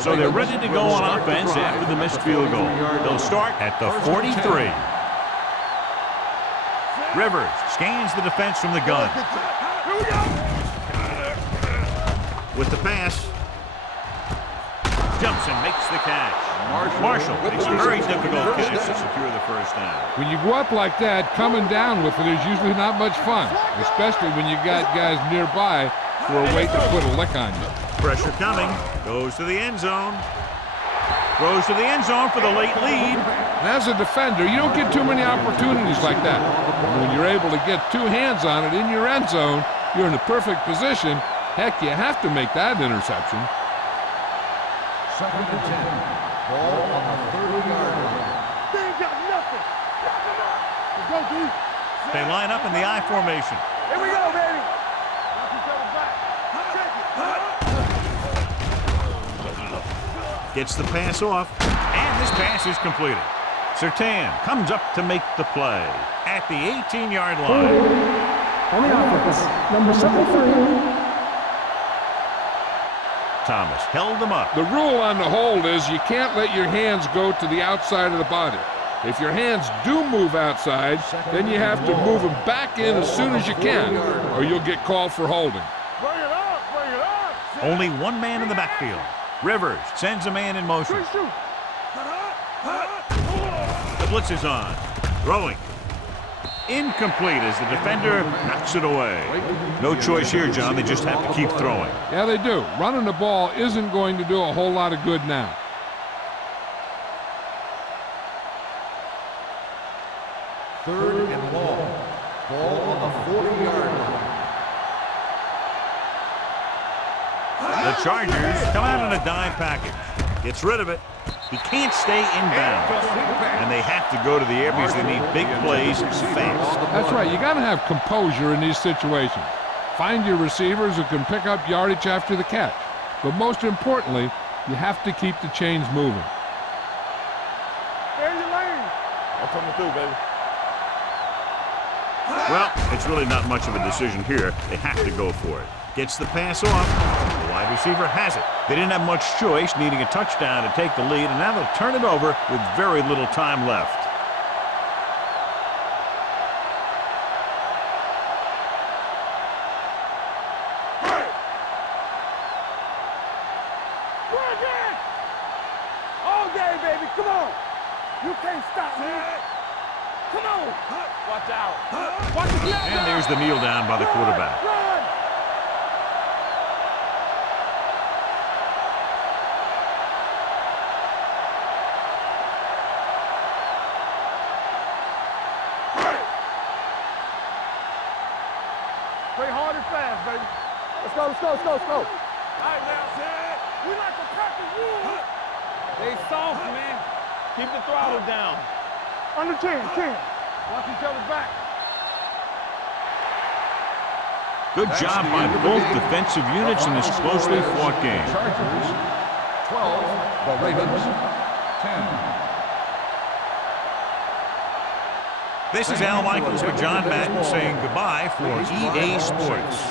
So they're ready to go on offense after the missed field goal. They'll start at the 43. Rivers scans the defense from the gun. Here we go. With the pass. Jumps and makes the catch. Marshall makes a very difficult catch to secure the first down. When you go up like that, coming down with it is usually not much fun, especially when you got guys nearby who are waiting to put a lick on you. Pressure coming. Goes to the end zone. Throws to the end zone for the late lead. And as a defender, you don't get too many opportunities like that. And when you're able to get 2 hands on it in your end zone, you're in the perfect position. Heck, you have to make that interception. 2nd and 10. Ball on the 30-yard line. They ain't got nothing. Lock them up. Let's go, D. They line up in the I formation. Here we go, baby. Knock each other back. Check it. Gets the pass off. And this pass is completed. Surtain comes up to make the play at the 18-yard line. On the offense, number 73. Thomas held them up. The rule on the hold is you can't let your hands go to the outside of the body. If your hands do move outside, then you have to move them back in as soon as you can, or you'll get called for holding. Bring it up, bring it up. Only one man in the backfield. Rivers sends a man in motion. Shoot. The blitz is on. Throwing. Incomplete as the defender knocks it away. No choice here, John. They just have to keep throwing. Yeah, they do. Running the ball isn't going to do a whole lot of good now. Third and long. Ball on the 40-yard line. The Chargers come out in a dime package. Gets rid of it. He can't stay inbound. And they have to go to the air because they need big plays fast. That's right. You got to have composure in these situations. Find your receivers who can pick up yardage after the catch. But most importantly, you have to keep the chains moving. Stay in your lane. I'm coming through, baby. Well, it's really not much of a decision here. They have to go for it. Gets the pass off. The wide receiver has it. They didn't have much choice, needing a touchdown to take the lead, and now they'll turn it over with very little time left. All day, baby. Come on. You can't stop me. Come on. Watch out. Watch the left. And there's the kneel down by the quarterback. Run. Play hard and fast, baby. Let's go, let's go, let's go, let's go. All right, now, Zed. We like to practice rules. They soft, man. Keep the throttle down. Under 10. Watch each other's back. Good job by both defensive units in this closely fought game. Chargers 12, the Ravens 10. This is Al Michaels with John Madden saying goodbye for EA Sports.